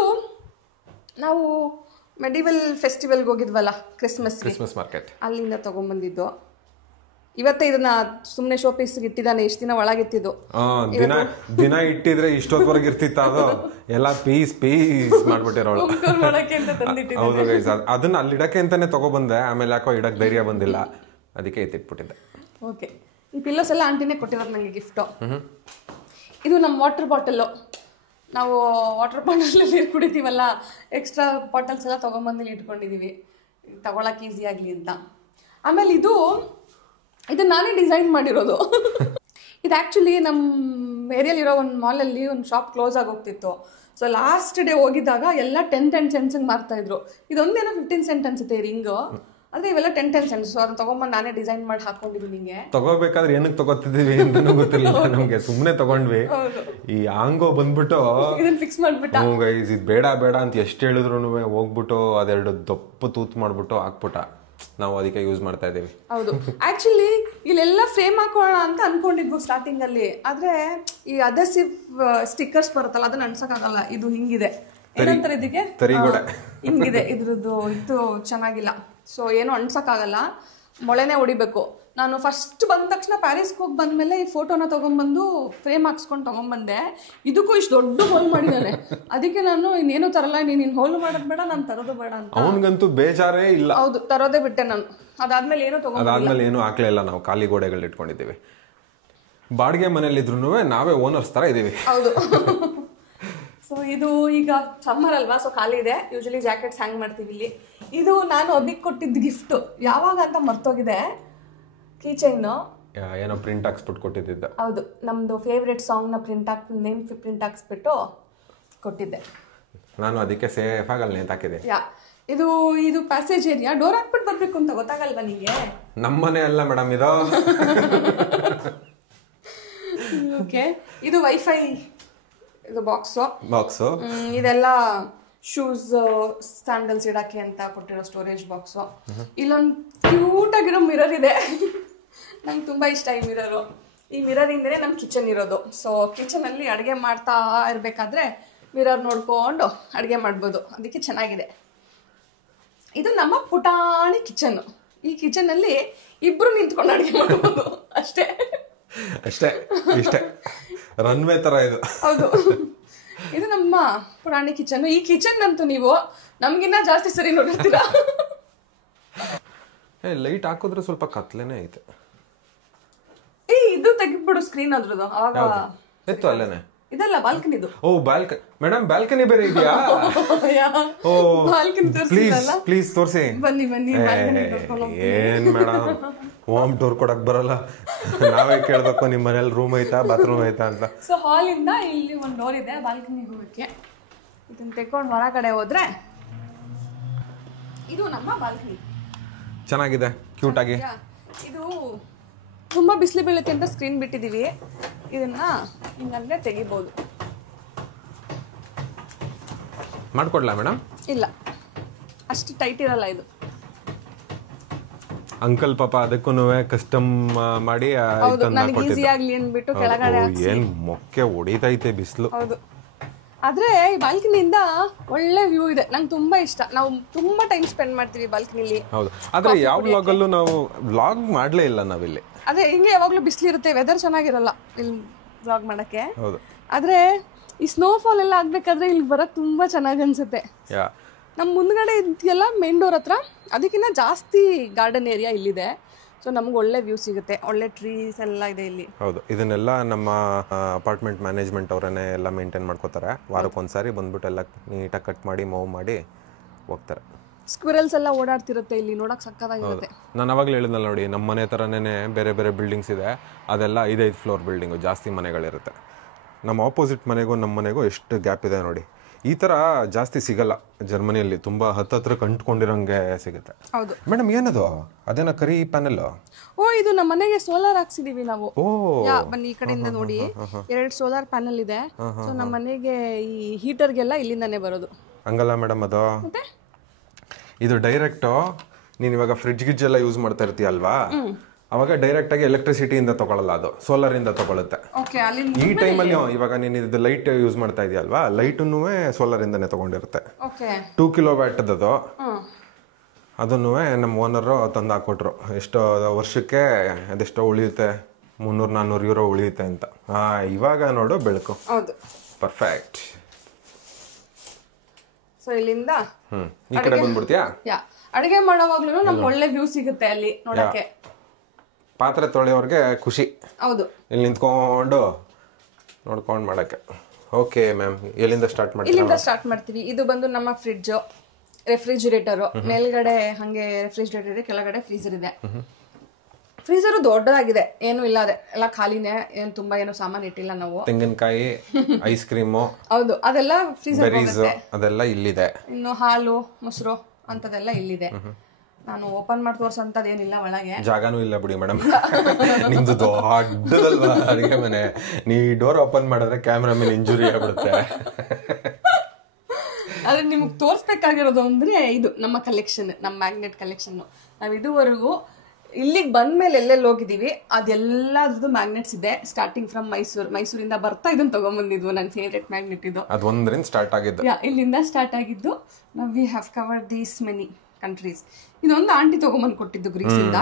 ನಾವು ಮೆಡಿವಲ್ ಫೆಸ್ಟಿವಲ್ಗೆ ಹೋಗಿದ್ವಲ್ಲ, ಕ್ರಿಸ್ಮಸ್ ಮಾರ್ಕೆಟ್, ಅಲ್ಲಿಂದ ತೊಗೊಂಬಂದಿದ್ದು. ಇವತ್ತೇ ಇದನ್ನ ಸುಮ್ಮನೆ ಶೋ ಪೀಸ್ಗೆ ಇಟ್ಟಿದ್ದಾನೆ. ಇಷ್ಟು ದಿನ ಒಳಗಿತ್ತಿದ್ದು, ದಿನ ಇಟ್ಟಿದ್ರೆ ಇಷ್ಟೊತ್ತವರೆಗೆ ಇರ್ತಿತ್ತ, ಅದು ಎಲ್ಲ ಪೀಸ್ ಮಾಡ್ಬಿಟ್ಟಿರೋಳು. ಹೌದು ಗೈಸ್, ಅದನ್ನ ಅಲ್ಲಿ ಇಡಕ್ಕೆ ಅಂತಾನೆ ತಗೊಬಂದೆ, ಆಮೇಲೆ ಯಾಕೋ ಇಡಕ್ ಧೈರ್ಯ ಬಂದಿಲ್ಲ, ಅದಕ್ಕೆ ಎತ್ತಿಟ್ಬಿಟ್ಟಿದ್ದೆ. ಓಕೆ, ಈ ಪಿಲ್ಲೋಸ್ ಎಲ್ಲ ಆಂಟಿನೇ ಕೊಟ್ಟಿರೋದು ನನಗೆ ಗಿಫ್ಟು. ಇದು ನಮ್ಮ ವಾಟರ್ ಬಾಟಲ್ಲು. ನಾವು ವಾಟರ್ ಬಾಟಲಲ್ಲಿ ನೀರು ಕುಡಿತೀವಲ್ಲ, ಎಕ್ಸ್ಟ್ರಾ ಬಾಟಲ್ಸ್ ಎಲ್ಲ ತೊಗೊಂಬಂದು ಇಟ್ಕೊಂಡಿದ್ದೀವಿ ತಗೊಳಕ್ಕೆ ಈಸಿ ಆಗಲಿ ಅಂತ. ಆಮೇಲೆ ಇದು ನಾನೇ ಡಿಸೈನ್ ಮಾಡಿರೋದು. ಇದು ಆ್ಯಕ್ಚುಲಿ ನಮ್ಮ ಏರಿಯಲ್ಲಿ ಒಂದು ಮಾಲಲ್ಲಿ ಒಂದು ಶಾಪ್ ಕ್ಲೋಸ್ ಆಗೋಗ್ತಿತ್ತು. ಸೊ ಲಾಸ್ಟ್ ಡೇ ಹೋಗಿದ್ದಾಗ ಎಲ್ಲ 10 ಸೆಂಟ್ಸಿಗೆ ಮಾರ್ತಾಯಿದ್ರು. ಇದೊಂದೇನೋ 15 ಸೆಂಟ್ ಅನ್ಸುತ್ತೆ ರಿಂಗು, ಆದರೆ ಇವೆಲ್ಲ 10 ಸೆಂಟ್ಸ್. ಸೊ ಅದನ್ನ ತೊಗೊಂಬಂದು ನಾನೇ ಡಿಸೈನ್ ಮಾಡಿ ಹಾಕೊಂಡಿದ್ದೀನಿ. ನಿಮಗೆ ತಗೋಬೇಕಾದ್ರೆ ಏನಕ್ಕೆ ತಗೋತಿದ್ದೀವಿ ಅಂತಲೂ ಗೊತ್ತಿಲ್ಲ ನಮಗೆ, ಸುಮ್ಮನೆ ತಗೊಂಡ್ವಿ. ಈ ಆಂಗೋ ಬಂದ್ಬಿಟ್ಟು ಇದನ್ನ ಫಿಕ್ಸ್ ಮಾಡಿಬಿಟ್ಟ. ಇದು ಬೇಡ ಅಂತ ಎಷ್ಟು ಹೇಳಿದ್ರು ಹೋಗ್ಬಿಟ್ಟು ಅದೆರಡು ದಪ್ಪು ತೂತು ಮಾಡಿಬಿಟ್ಟು ಹಾಕ್ಬಿಟ್ಟ. ನಾವು ಅದಕ್ಕೆ ಯೂಸ್ ಮಾಡ್ತಾ ಇದ್ದೀವಿ. ಹೌದು, ಆಕ್ಚುಲಿ ಇಲ್ಲೆಲ್ಲ ಫ್ರೇಮ್ ಹಾಕೋಣ ಅಂತ ಅನ್ಕೊಂಡಿದ್ವು ಸ್ಟಾರ್ಟಿಂಗ್ ಅಲ್ಲಿ. ಆದ್ರೆ ಈ ಅದೆಸಿವ್ ಸ್ಟಿಕ್ಕರ್ಸ್ ಬರುತ್ತಲ್ಲ, ಅದನ್ನ ಅನ್ಸಕ್ಕಾಗಲ್ಲ. ಇದು ಹಿಂಗಿದೆ, ಏನಂತಾರೆ ಇದಕ್ಕೆ, ಹಿಂಗಿದೆ ಇದ್ರದ್ದು. ಇದು ಚೆನ್ನಾಗಿಲ್ಲ. ಸೊ ಏನು ಅನ್ಸಕ್ಕಾಗಲ್ಲ, ಮೊಳೆನೇ ಹೊಡಿಬೇಕು. ನಾನು ಫಸ್ಟ್ ಬಂದ ತಕ್ಷಣ ಪ್ಯಾರಿಸ್ಗೆ ಹೋಗಿ ಬಂದ್ಮೇಲೆ ಈ ಫೋಟೋನ ತೊಗೊಂಬಂದು ಫ್ರೇಮ್ ಹಾಕ್ಸ್ಕೊಂಡು ತೊಗೊಂಬಂದೆ. ಇದಕ್ಕೂ ಇಷ್ಟು ದೊಡ್ಡ ಹೋಲ್ ಮಾಡಿದ್ದಾನೆ. ಅದಕ್ಕೆ ನಾನು ಇನ್ನೇನು ತರಲ್ಲ, ನೀನು ಹೋಲ್ ಮಾಡೋದು ಬೇಡ, ನಾನು ತರೋದು ಬೇಡ ಅಂತ. ಅವನಿಗಂತೂ ಬೇಜಾರೇ ಇಲ್ಲ. ಹೌದು, ತರೋದೇ ಬಿಟ್ಟೆ ನಾನು. ಅದಾದ್ಮೇಲೆ ಏನು ಹಾಕ್ಲೇ ಇಲ್ಲ. ನಾವು ಖಾಲಿ ಗೋಡೆಗಳು ಇಟ್ಕೊಂಡಿದ್ದೀವಿ. ಬಾಡಿಗೆ ಮನೇಲಿದ್ರು ನಾವೇ ಓನರ್ಸ್ ತರ ಇದೀವಿ. ಹೌದು. ಸೊ ಇದು ಈಗ ಸಮ್ಮರ್ ಅಲ್ವಾ, ಸೊ ಖಾಲಿ ಇದೆ. ಯೂಶಲಿ ಜಾಕೆಟ್ಸ್ ಹ್ಯಾಂಗ್ ಮಾಡ್ತೀವಿ ಇಲ್ಲಿ. ಇದು ನಾನು ಅಭಿಗೆ ಕೊಟ್ಟಿದ್ದು ಗಿಫ್ಟ್, ಯಾವಾಗ ಅಂತ ಮರ್ತೋಗಿದೆ. ಕೀ ಚೈನು ಏನೋ ಪ್ರಿಂಟ್ ಹಾಕ್ಸ್ಬಿಟ್ಟು ಕೊಟ್ಟಿದ್ದ. ಹೌದು, ನಮ್ದು ಫೇವ್ರೆಟ್ ಸಾಂಗ್ನ ನೇಮ್ ಪ್ರಿಂಟ್ ಹಾಕ್ಸ್ಬಿಟ್ಟು ಕೊಟ್ಟಿದ್ದೆ ನಾನು. ಅದಕ್ಕೆ ಸೇಫ್ ಆಗಿ ಅಲ್ಲಿ ನೇತಾಕಿದೆ. ಇದು ಪ್ಯಾಸೇಜ್ ಏರಿಯಾ. ಡೋರ್ ಹಾಕ್ಬಿಟ್ಟು ಬರ್ಬೇಕು ಅಂತ ಗೊತ್ತಾಗಲ್ವಾ ನಿಮಗೆ? ನಮ್ಮನೆ ಅಲ್ಲ ಮೇಡಮ್ ಇದು. ಓಕೆ, ಇದು ವೈಫೈ ಇದು ಬಾಕ್ಸು. ಇದೆಲ್ಲ ಶೂಸ್ ಸ್ಯಾಂಡಲ್ಸ್ ಇಡಕ್ಕೆ ಅಂತ ಕೊಟ್ಟಿರೋ ಸ್ಟೋರೇಜ್ ಬಾಕ್ಸು. ಇಲ್ಲೊಂದು ಕ್ಯೂಟ್ ಆಗಿರೋ ಮಿರರ್ ಇದೆ. ನಂಗೆ ತುಂಬಾ ಇಷ್ಟ ಈ ಮಿರರು. ಈ ಮಿರರಿಂದನೇ ನಮ್ಮ ಕಿಚನ್ ಇರೋದು. ಸೊ ಕಿಚನಲ್ಲಿ ಅಡುಗೆ ಮಾಡ್ತಾ ಇರಬೇಕಾದ್ರೆ ಮಿರರ್ ನೋಡ್ಕೊಂಡು ಅಡುಗೆ ಮಾಡ್ಬೋದು, ಅದಕ್ಕೆ ಚೆನ್ನಾಗಿದೆ. ಇದು ನಮ್ಮ ಪುಟಾಣಿ ಕಿಚನ್ನು. ಈ ಕಿಚನಲ್ಲಿ ಇಬ್ರು ನಿಂತ್ಕೊಂಡು ಅಡುಗೆ ಮಾಡ್ಬೋದು ಅಷ್ಟೇ. ಇಷ್ಟೇ ರನ್ವೇ ತರ ಇದು. ಹೌದು, ಇದು ನಮ್ಮ ಪುರಾಣಿ ಕಿಚನ್. ಈ ಕಿಚನ್ ಅಂತೂ ನೀವು ನಮ್ಗಿನ್ನ ಜಾಸ್ತಿ ಸರಿ ನೋಡಿರ್ತೀರಾ. ಲೈಟ್ ಹಾಕಿದ್ರೆ ಸ್ವಲ್ಪ ಕತ್ಲೇನೆ ಐತೆ. ಇದು ತೆಗಿಬಿಡು ಸ್ಕ್ರೀನ್ ಅದ್ರದ್ದು, ಅವಾಗ ಎತ್ತು ಅಲ್ಲೇನೆ. ಇದಲ್ಲ ಬಾಲ್ಕನಿದು. ಓ ಬಾಲ್ಕನಿ, ಮೇಡಮ್ ಬಾಲ್ಕನಿ ಬೇರೆ ಇದೆಯಾ? ಓ ಪ್ಲೀಸ್ ತೋರಿಸಿ. ಬನ್ನಿ ಏನ್ ಮೇಡಮ್ ಹೋಮ್ ಟೂರ್ ಕೊಡಕ್ ಬರಲ್ಲ, ನಾವೇ ಕೇಳ್ಬೇಕು ನಿಮ್ ಮನೇಲಿ ರೂಮ್ ಐತಾ ಬಾತ್ರೂಮ್ ಐತಾ ಅಂತ. ಸೊ ಹಾಲ್ ಇಂದ ಇಲ್ಲಿ ಒಂದು ಡೋರ್ ಇದೆ ಬಾಲ್ಕನಿಗೆ ಹೋಗಕ್ಕೆ. ಇದನ್ನ ತೆಕ್ಕೊಂಡು ಹೊರಗಡೆ ಹೋದ್ರೆ ಇದು ನಮ್ಮ ಬಾಲ್ಕನಿ. ಚೆನ್ನಾಗಿದೆ, ಕ್ಯೂಟ್ ಆಗಿ. ಇದು ತುಂಬಾ ಬಿಸಿಲು ಬೀಳುತ್ತೆ ಅಂತ ಸ್ಕ್ರೀನ್ ಬಿಟ್ಟಿದೀವಿ. ಇದನ್ನ ಹಿಂಗಂದ್ರೆ ತೆಗಿಬಹುದು. ಮಾಡ್ಕೊಡ್ಲಾ ಮೇಡಮ್? ಇಲ್ಲ, ಅಷ್ಟು ಟೈಟ್ ಇರಲ್ಲ ಇದು. ಅಂಕಲ್ ಪಾಪ ಅದಕ್ಕೂ ಕಸ್ಟಮ್ ಮಾಡಿ ನನಗೆ ಈಸಿ ಆಗ್ಲಿ ಅಂದ್ಬಿಟ್ಟು ಕೆಳಗಡೆ ಏನ್ ಮೊಕ್ಕೆ ಹೊಡಿತೈತೆ ಬಿಸಿಲು. ಹೌದು, ಆದ್ರೆ ಈ ಬಾಲ್ಕನಿಯಿಂದ ಒಳ್ಳೆ ವ್ಯೂ ಇದೆ, ನಂಗೆ ತುಂಬಾ ಇಷ್ಟ. ನಾವು ತುಂಬಾ ಟೈಮ್ ಸ್ಪೆಂಡ್ ಮಾಡ್ತೀವಿ ಬಾಲ್ಕನಿಲಿ. ಹೌದು, ಆದ್ರೆ ಯಾವ ವ್ಲಾಗಲ್ಲೂ ನಾವು ವ್ಲಾಗ್ ಮಾಡ್ಲೇ ಇಲ್ಲ ನಾವಿಲ್ಲಿ. ಅದೇ ಹಿಂಗೆ ಯಾವಾಗ್ಲೂ ಬಿಸಿಲಿರುತ್ತೆ, ವೆದರ್ ಚೆನ್ನಾಗಿರಲ್ಲ ಇಲ್ಲಿ ವ್ಲಾಗ್ ಮಾಡಕ್ಕೆ. ಹೌದು, ಆದ್ರೆ ಈ ಸ್ನೋಫಾಲ್ ಎಲ್ಲ ಆಗ್ಬೇಕಾದ್ರೆ ಇಲ್ಲಿ ಬರೋಕ್ ತುಂಬಾ ಚೆನ್ನಾಗಿ ಅನ್ಸುತ್ತೆ. ನಮ್ಮ ಮುಂದ್ಗಡೆ ಇದೆಲ್ಲ ಮೇನ್ ಡೋರ್ ಹತ್ರ, ಅದಕ್ಕಿಂತ ಜಾಸ್ತಿ ಗಾರ್ಡನ್ ಏರಿಯಾ ಇಲ್ಲಿದೆ. ಸೊ ನಮ್ಗೆ ಒಳ್ಳೆ ವ್ಯೂ ಸಿಗುತ್ತೆ, ಒಳ್ಳೆ ಟ್ರೀಸ್ ಎಲ್ಲ ಇದೆ ಇಲ್ಲಿ. ಹೌದು, ಇದನ್ನೆಲ್ಲ ನಮ್ಮ ಅಪಾರ್ಟ್ಮೆಂಟ್ ಮ್ಯಾನೇಜ್ಮೆಂಟ್ ಅವರನ್ನೇ ಎಲ್ಲ ಮೇಂಟೈನ್ ಮಾಡ್ಕೋತಾರೆ. ವಾರಕ್ಕೊಂದ್ಸಾರಿ ಬಂದ್ಬಿಟ್ಟು ಎಲ್ಲ ನೀಟಾಗಿ ಕಟ್ ಮಾಡಿ ಮೂವ್ ಮಾಡಿ ಹೋಗ್ತಾರೆ. ಸ್ಕ್ವಿರಲ್ಸ್ ಎಲ್ಲ ಓಡಾಡ್ತಿರುತ್ತೆ ಇಲ್ಲಿ, ನೋಡಕ್ ಸಕ್ಕತ್ತಾಗಿರುತ್ತೆ. ನಾನು ಅವಾಗಲೇ ಹೇಳಿದ್ನಲ್ಲ ನೋಡಿ, ನಮ್ಮ ಮನೆ ಥರನೇ ಬೇರೆ ಬೇರೆ ಬಿಲ್ಡಿಂಗ್ಸ್ ಇದೆ. ಅದೆಲ್ಲ 5 ಫ್ಲೋರ್ ಬಿಲ್ಡಿಂಗು, ಜಾಸ್ತಿ ಮನೆಗಳಿರುತ್ತೆ. ನಮ್ಮ ಆಪೋಸಿಟ್ ಮನೆಗೂ ನಮ್ಮ ಮನೆಗೂ ಎಷ್ಟು ಗ್ಯಾಪ್ ಇದೆ ನೋಡಿ. ಈ ಥರ ಜಾಸ್ತಿ ಸಿಗಲ್ಲ ಜರ್ಮನಿಯಲ್ಲಿ, ತುಂಬ ಹತ್ತತ್ರ ಕಂಟ್ಕೊಂಡಿರೋಂಗೆ ಸಿಗುತ್ತೆ. ಹೌದು ಮೇಡಮ್, ಏನದು ಅದೇನ ಕರಿ ಪ್ಯಾನೆಲ್? ಓ, ಇದು ನಮ್ಮ ಮನೆಗೆ ಸೋಲಾರ್ ಹಾಕ್ಸಿದೀವಿ ನಾವು. ಬನ್ನಿ ಈ ಕಡೆಯಿಂದ ನೋಡಿ, 2 ಸೋಲಾರ್ ಪ್ಯಾನೆಲ್ ಇದೆ. ಸೊ ನಮ್ಮ ಮನೆಗೆ ಈ ಹೀಟರ್ಗೆಲ್ಲ ಇಲ್ಲಿಂದಾನೇ ಬರೋದು. ಹಂಗಲ್ಲ ಮೇಡಮ್, ಅದು ಇದು ಡೈರೆಕ್ಟು ನೀನು ಇವಾಗ ಫ್ರಿಡ್ಜ್ ಗಿಡ್ಜ್ ಎಲ್ಲ ಯೂಸ್ ಮಾಡ್ತಾ ಇರ್ತೀಯ ಅಲ್ವಾ, ಅವಾಗ ಡೈರೆಕ್ಟ್ ಆಗಿ ಎಲೆಕ್ಟ್ರಿಸಿಟಿಯಿಂದ ತಗೊಳ್ಳಲ್ಲ, ಅದು ಸೋಲಾರ್ ಇಂದ ತಗೊಳುತ್ತೆ. ಈ ಟೈಮಲ್ಲಿ ಇವಾಗ ನೀನು ಇದು ಲೈಟ್ ಯೂಸ್ ಮಾಡ್ತಾ ಇದೆಯಲ್ವಾ, ಲೈಟನ್ನು ಸೋಲಾರ್ ಇಂದಾನೆ ತಗೊಂಡಿರುತ್ತೆ. 2 ಕಿಲೋವ್ಯಾಟ್ ಅದು. ಅದನ್ನು ನಮ್ಮ ಓನರು ತಂದು ಹಾಕೊಟ್ರು. ಎಷ್ಟೋ ವರ್ಷಕ್ಕೆ ಅದೆಷ್ಟೋ ಉಳಿಯುತ್ತೆ, 300-400 ಯೂರೋ ಉಳಿಯುತ್ತೆ ಅಂತ. ಇವಾಗ ನೋಡು ಬೆಳಕು. ಪರ್ಫೆಕ್ಟ್. ಸೊ ಇಲ್ಲಿಂದ ಈ ಕಡೆ ಬಂದ್ಬಿಡ್ತೀಯಾ? ಅಡಿಗೆ ಮಾಡೋವಾಗ್ಲೂ ನಮ್ಗೆ ಒಳ್ಳೆ ವ್ಯೂ ಸಿಗುತ್ತೆ ಅಲ್ಲಿ ನೋಡಕ್ಕೆ. ಪಾತ್ರೆ ತೊಳೆಯೋರ್ಗೆ ಖುಷಿ. ಹೌದು, ಇಲ್ಲಿ ನಿಂತ್ಕೊಂಡು ನೋಡ್ಕೊಂಡು ಮಾಡಕ್ಕೆ. ಓಕೆ ಮ್ಯಾಮ್, ಎಲ್ಲಿಂದ ಸ್ಟಾರ್ಟ್ ಮಾಡ್ತೀವಿ? ಇಲ್ಲಿಂದ ಸ್ಟಾರ್ಟ್ ಮಾಡ್ತೀವಿ. ಇದು ಬಂದು ನಮ್ಮ ಫ್ರಿಡ್ಜ್, ರೆಫ್ರಿಜಿರೇಟರು. ಮೇಲ್ಗಡೆ ಹಂಗೆ ರೆಫ್ರಿಜಿರೇಟರ್ ಇದೆ, ಕೆಳಗಡೆ ಫ್ರೀಜರ್ ಇದೆ. ಫ್ರೀಜರು ದೊಡ್ಡದಾಗಿದೆ, ಏನು ಇಲ್ಲ, ಅದೇ ಎಲ್ಲ ಖಾಲಿನೇ, ಏನು ತುಂಬಾ ಏನು ಸಾಮಾನು ಇಟ್ಟಿಲ್ಲ ನಾವು. ತೆಂಗಿನಕಾಯಿ, ಐಸ್ ಕ್ರೀಮು, ಹೌದು ಅದೆಲ್ಲ ಫ್ರೀಜರ್ ಅದೆಲ್ಲ ಇಲ್ಲಿದೆ. ಇನ್ನು ಹಾಲು, ಮೊಸರು ಅಂತದೆಲ್ಲ ಇಲ್ಲಿದೆ. ನಾನು ಓಪನ್ ಮಾಡಿ ತೋರ್ಸಂತದ್ ಏನಿಲ್ಲ, ಒಳಗೆ ಜಾಗನೂ ಇಲ್ಲ ಬಿಡಿ ಮೇಡಮ್. ನಿಮ್ದು ದೊಡ್ಡದಲ್ವಾ ಅಡಿಗೆ ಮನೆ, ನೀ ಡೋರ್ ಓಪನ್ ಮಾಡಿದ್ರೆ ಕ್ಯಾಮ್ರಾ ಮೇಲೆ ಇಂಜುರಿ ಆಗ್ಬಿಡುತ್ತೆ. ಆದ್ರೆ ನಿಮ್ಗೆ ತೋರ್ಸ್ಬೇಕಾಗಿರೋದು ಅಂದ್ರೆ ಇದು ನಮ್ಮ ಕಲೆಕ್ಷನ್, ನಮ್ಮ ಮ್ಯಾಗ್ನೆಟ್ ಕಲೆಕ್ಷನ್. ನಾವ್ ಇದುವರೆಗೂ ಇಲ್ಲಿಗೆ ಬಂದ್ಮೇಲೆ ಎಲ್ಲೆಲ್ಲಿ ಹೋಗಿದೀವಿ ಅದೆಲ್ಲದ್ರದ್ದು ಮ್ಯಾಗ್ನೆಟ್ಸ್ ಇದೆ. ಸ್ಟಾರ್ಟಿಂಗ್ ಫ್ರಮ್ ಮೈಸೂರಿಂದ ಬರ್ತಾ ಇದನ್ನ ತಗೊಂಡ್ಬಂದಿದ್ವು. ನನ್ನ ಫೇವ್ರೆಟ್ ಮ್ಯಾಗ್ನೆಟ್ ಇದು. ಅದು ಒಂದರಿಂದ ಸ್ಟಾರ್ಟ್ ಆಗಿದ್ದು, ಇಲ್ಲಿಂದ ಸ್ಟಾರ್ಟ್ ಆಗಿದ್ದು. We have covered these many countries. ಇದೊಂದು ಆಂಟಿ ತಗೊಂಬಂದು ಕೊಟ್ಟಿದ್ದು ಗ್ರೀಸಿಂದ.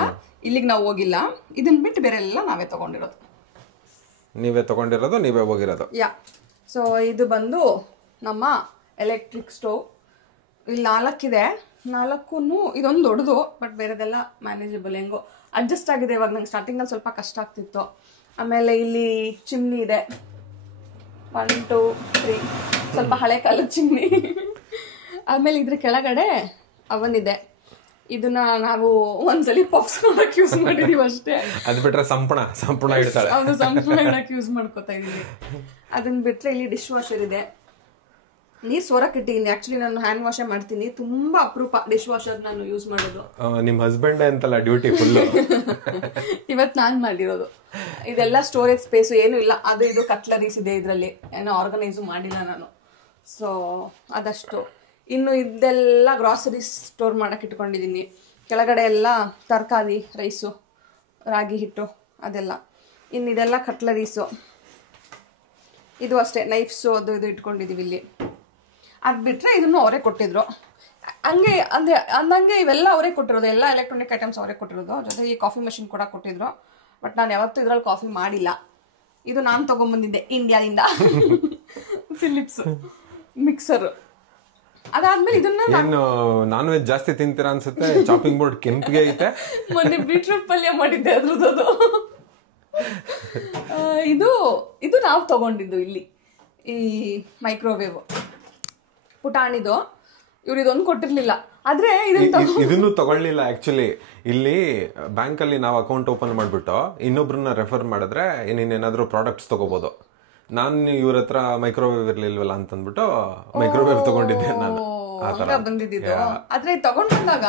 ಇಲ್ಲಿಗೆ ನಾವು ಹೋಗಿಲ್ಲ, ಇದನ್ನ ಬಿಟ್ಟು ಬೇರೆ ಎಲ್ಲ ನಾವೇ ತಗೊಂಡಿರೋದು. ನೀವೇ ತಗೊಂಡಿರೋದು, ನೀವೇ ಹೋಗಿರೋದು. ಸೊ ಇದು ಬಂದು ನಮ್ಮ ಎಲೆಕ್ಟ್ರಿಕ್ ಸ್ಟೋವ್. ಇಲ್ಲಿ 4 ಇದೆ. 4 ಇದೊಂದು ದೊಡ್ಡದು, ಬಟ್ ಬೇರೆದೆಲ್ಲ ಮ್ಯಾನೇಜಬಲ್, ಹೆಂಗೋ ಅಡ್ಜಸ್ಟ್ ಆಗಿದೆ. ಇವಾಗ ನಂಗೆ ಸ್ಟಾರ್ಟಿಂಗಲ್ಲಿ ಸ್ವಲ್ಪ ಕಷ್ಟ ಆಗ್ತಿತ್ತು. ಆಮೇಲೆ ಇಲ್ಲಿ ಚಿಮ್ನಿ ಇದೆ, 1 2 3, ಸ್ವಲ್ಪ ಹಳೆ ಕಾಲದ ಚಿಮ್ನಿ. ಆಮೇಲೆ ಇದ್ರ ಕೆಳಗಡೆ ಅವನ್ ಇದೆ. ಇದನ್ನ ನಾವು ಒಂದ್ಸಲಿ ಪಫ್ಸ್ ಮಾಡಕ್ ಯೂಸ್ ಮಾಡಿದೀವಿ ಅಷ್ಟೇ. ಅದು ಬಿಟ್ರೆ ಸಂಪೂರ್ಣ ಇಡ್ತಾಳೆ. ಹೌದು, ಸಂಪೂರ್ಣ ಇಡಕ್ ಯೂಸ್ ಮಾಡ್ಕೋತಾ ಇದೀವಿ. ಅದನ್ನ ಬಿಟ್ರೆ ಇಲ್ಲಿ ಡಿಶ್ ವಾಷರ್ ಇದೆ. ನೀರ್ ಸೋರಕ್ ಇಟ್ಟಿದ್ದೀನಿ. ಆಕ್ಚುಲಿ ನಾನು ಹ್ಯಾಂಡ್ ವಾಶೇ ಮಾಡ್ತೀನಿ, ತುಂಬಾ ಅಪರೂಪ ಡಿಶ್ ವಾಷರ್ ನಾನು ಯೂಸ್ ಮಾಡೋದು. ನಿಮ್ ಹಸ್ಬೆಂಡ್ ಅಂತಲ್ಲ ಡ್ಯೂಟಿ ಫುಲ್. ಇವತ್ತು ನಾನ್ ಮಾಡಿರೋದು. ಇದೆಲ್ಲ ಸ್ಟೋರೇಜ್ ಸ್ಪೇಸ್ ಏನು ಇಲ್ಲ. ಅದು ಇದು ಕಟ್ಲರೀಸ್ ಇದೆ ಇದ್ರಲ್ಲಿ, ಏನೋ ಆರ್ಗನೈಸು ಮಾಡಿಲ್ಲ ನಾನು. ಸೊ ಅದಷ್ಟು. ಇನ್ನು ಇದೆಲ್ಲ ಗ್ರಾಸರೀಸ್ ಸ್ಟೋರ್ ಮಾಡಕ್ಕೆ ಇಟ್ಕೊಂಡಿದ್ದೀನಿ. ಕೆಳಗಡೆ ಎಲ್ಲ ತರಕಾರಿ, ರೈಸು, ರಾಗಿ ಹಿಟ್ಟು ಅದೆಲ್ಲ. ಇನ್ನಿದೆಲ್ಲ ಕಟ್ಲರೀಸು. ಇದು ಅಷ್ಟೇ ನೈಫ್ಸು ಅದು ಇದು ಇಟ್ಕೊಂಡಿದ್ದೀವಿ ಇಲ್ಲಿ. ಅದು ಬಿಟ್ಟರೆ ಇದನ್ನು ಅವರೇ ಕೊಟ್ಟಿದ್ರು. ಹಂಗೆ ಅಂದಂಗೆ ಇವೆಲ್ಲ ಅವರೇ ಕೊಟ್ಟಿರೋದು, ಎಲ್ಲ ಎಲೆಕ್ಟ್ರಾನಿಕ್ ಐಟಮ್ಸ್ ಅವರೇ ಕೊಟ್ಟಿರೋದು. ಜೊತೆಗೆ ಈ ಕಾಫಿ ಮಷಿನ್ ಕೂಡ ಕೊಟ್ಟಿದ್ರು. ಬಟ್ ನಾನು ಯಾವತ್ತೂ ಇದ್ರಲ್ಲಿ ಕಾಫಿ ಮಾಡಿಲ್ಲ. ಇದು ನಾನು ತೊಗೊಂಬಂದಿದ್ದೆ ಇಂಡಿಯಾದಿಂದ, ಫಿಲಿಪ್ಸ್ ಮಿಕ್ಸರ್. ಅದಾದ್ಮೇಲೆ ಇದನ್ನ ನಾನ್ ವೆಜ್ ಜಾಸ್ತಿ ತಿಂತೀರಾ ಅನ್ಸುತ್ತೆ. ಚಾಪಿಂಗ್ ಬೋರ್ಡ್ ಕೆಂಪಿಗೆ ಐತೆ. ಮೊನ್ನೆ ಬೀಟ್ರೂಟ್ ಪಲ್ಯ ಮಾಡಿದ್ದೆ ಅದ್ರದ್ದು. ಇದು ನಾವು ತಗೊಂಡಿದ್ದು ಇಲ್ಲಿ ಈ ಮೈಕ್ರೋವೇವ್ ಪುಟಾಣಿದು. ಇವ್ರು ಇದೊಂದು ಕೊಟ್ಟಿರ್ಲಿಲ್ಲ, ಆದ್ರೆ ಇದನ್ನು ತಗೊಳ್ಳಿಲ್ಲ. ಆಕ್ಚುಲಿ ಇಲ್ಲಿ ಬ್ಯಾಂಕ್ ಅಲ್ಲಿ ನಾವು ಅಕೌಂಟ್ ಓಪನ್ ಮಾಡ್ಬಿಟ್ಟು ಇನ್ನೊಬ್ರನ್ನ ರೆಫರ್ ಮಾಡಿದ್ರೆ ನೀನೇನಾದ್ರೂ ಪ್ರಾಡಕ್ಟ್ಸ್ ತಗೋಬಹುದು. ನಾನು ಇವ್ರ ಹತ್ರ ಮೈಕ್ರೋವೇವ್ ಇರ್ಲಿಲ್ವಲ್ಲ ಅಂತಂದ್ಬಿಟ್ಟು ಮೈಕ್ರೋವೇವ್ ತಗೊಂಡಿದ್ದೆ ನಾನು. ಬಂದಿದ್ದು ಆದ್ರೆ ತಗೊಂಡ್ ಬಂದಾಗ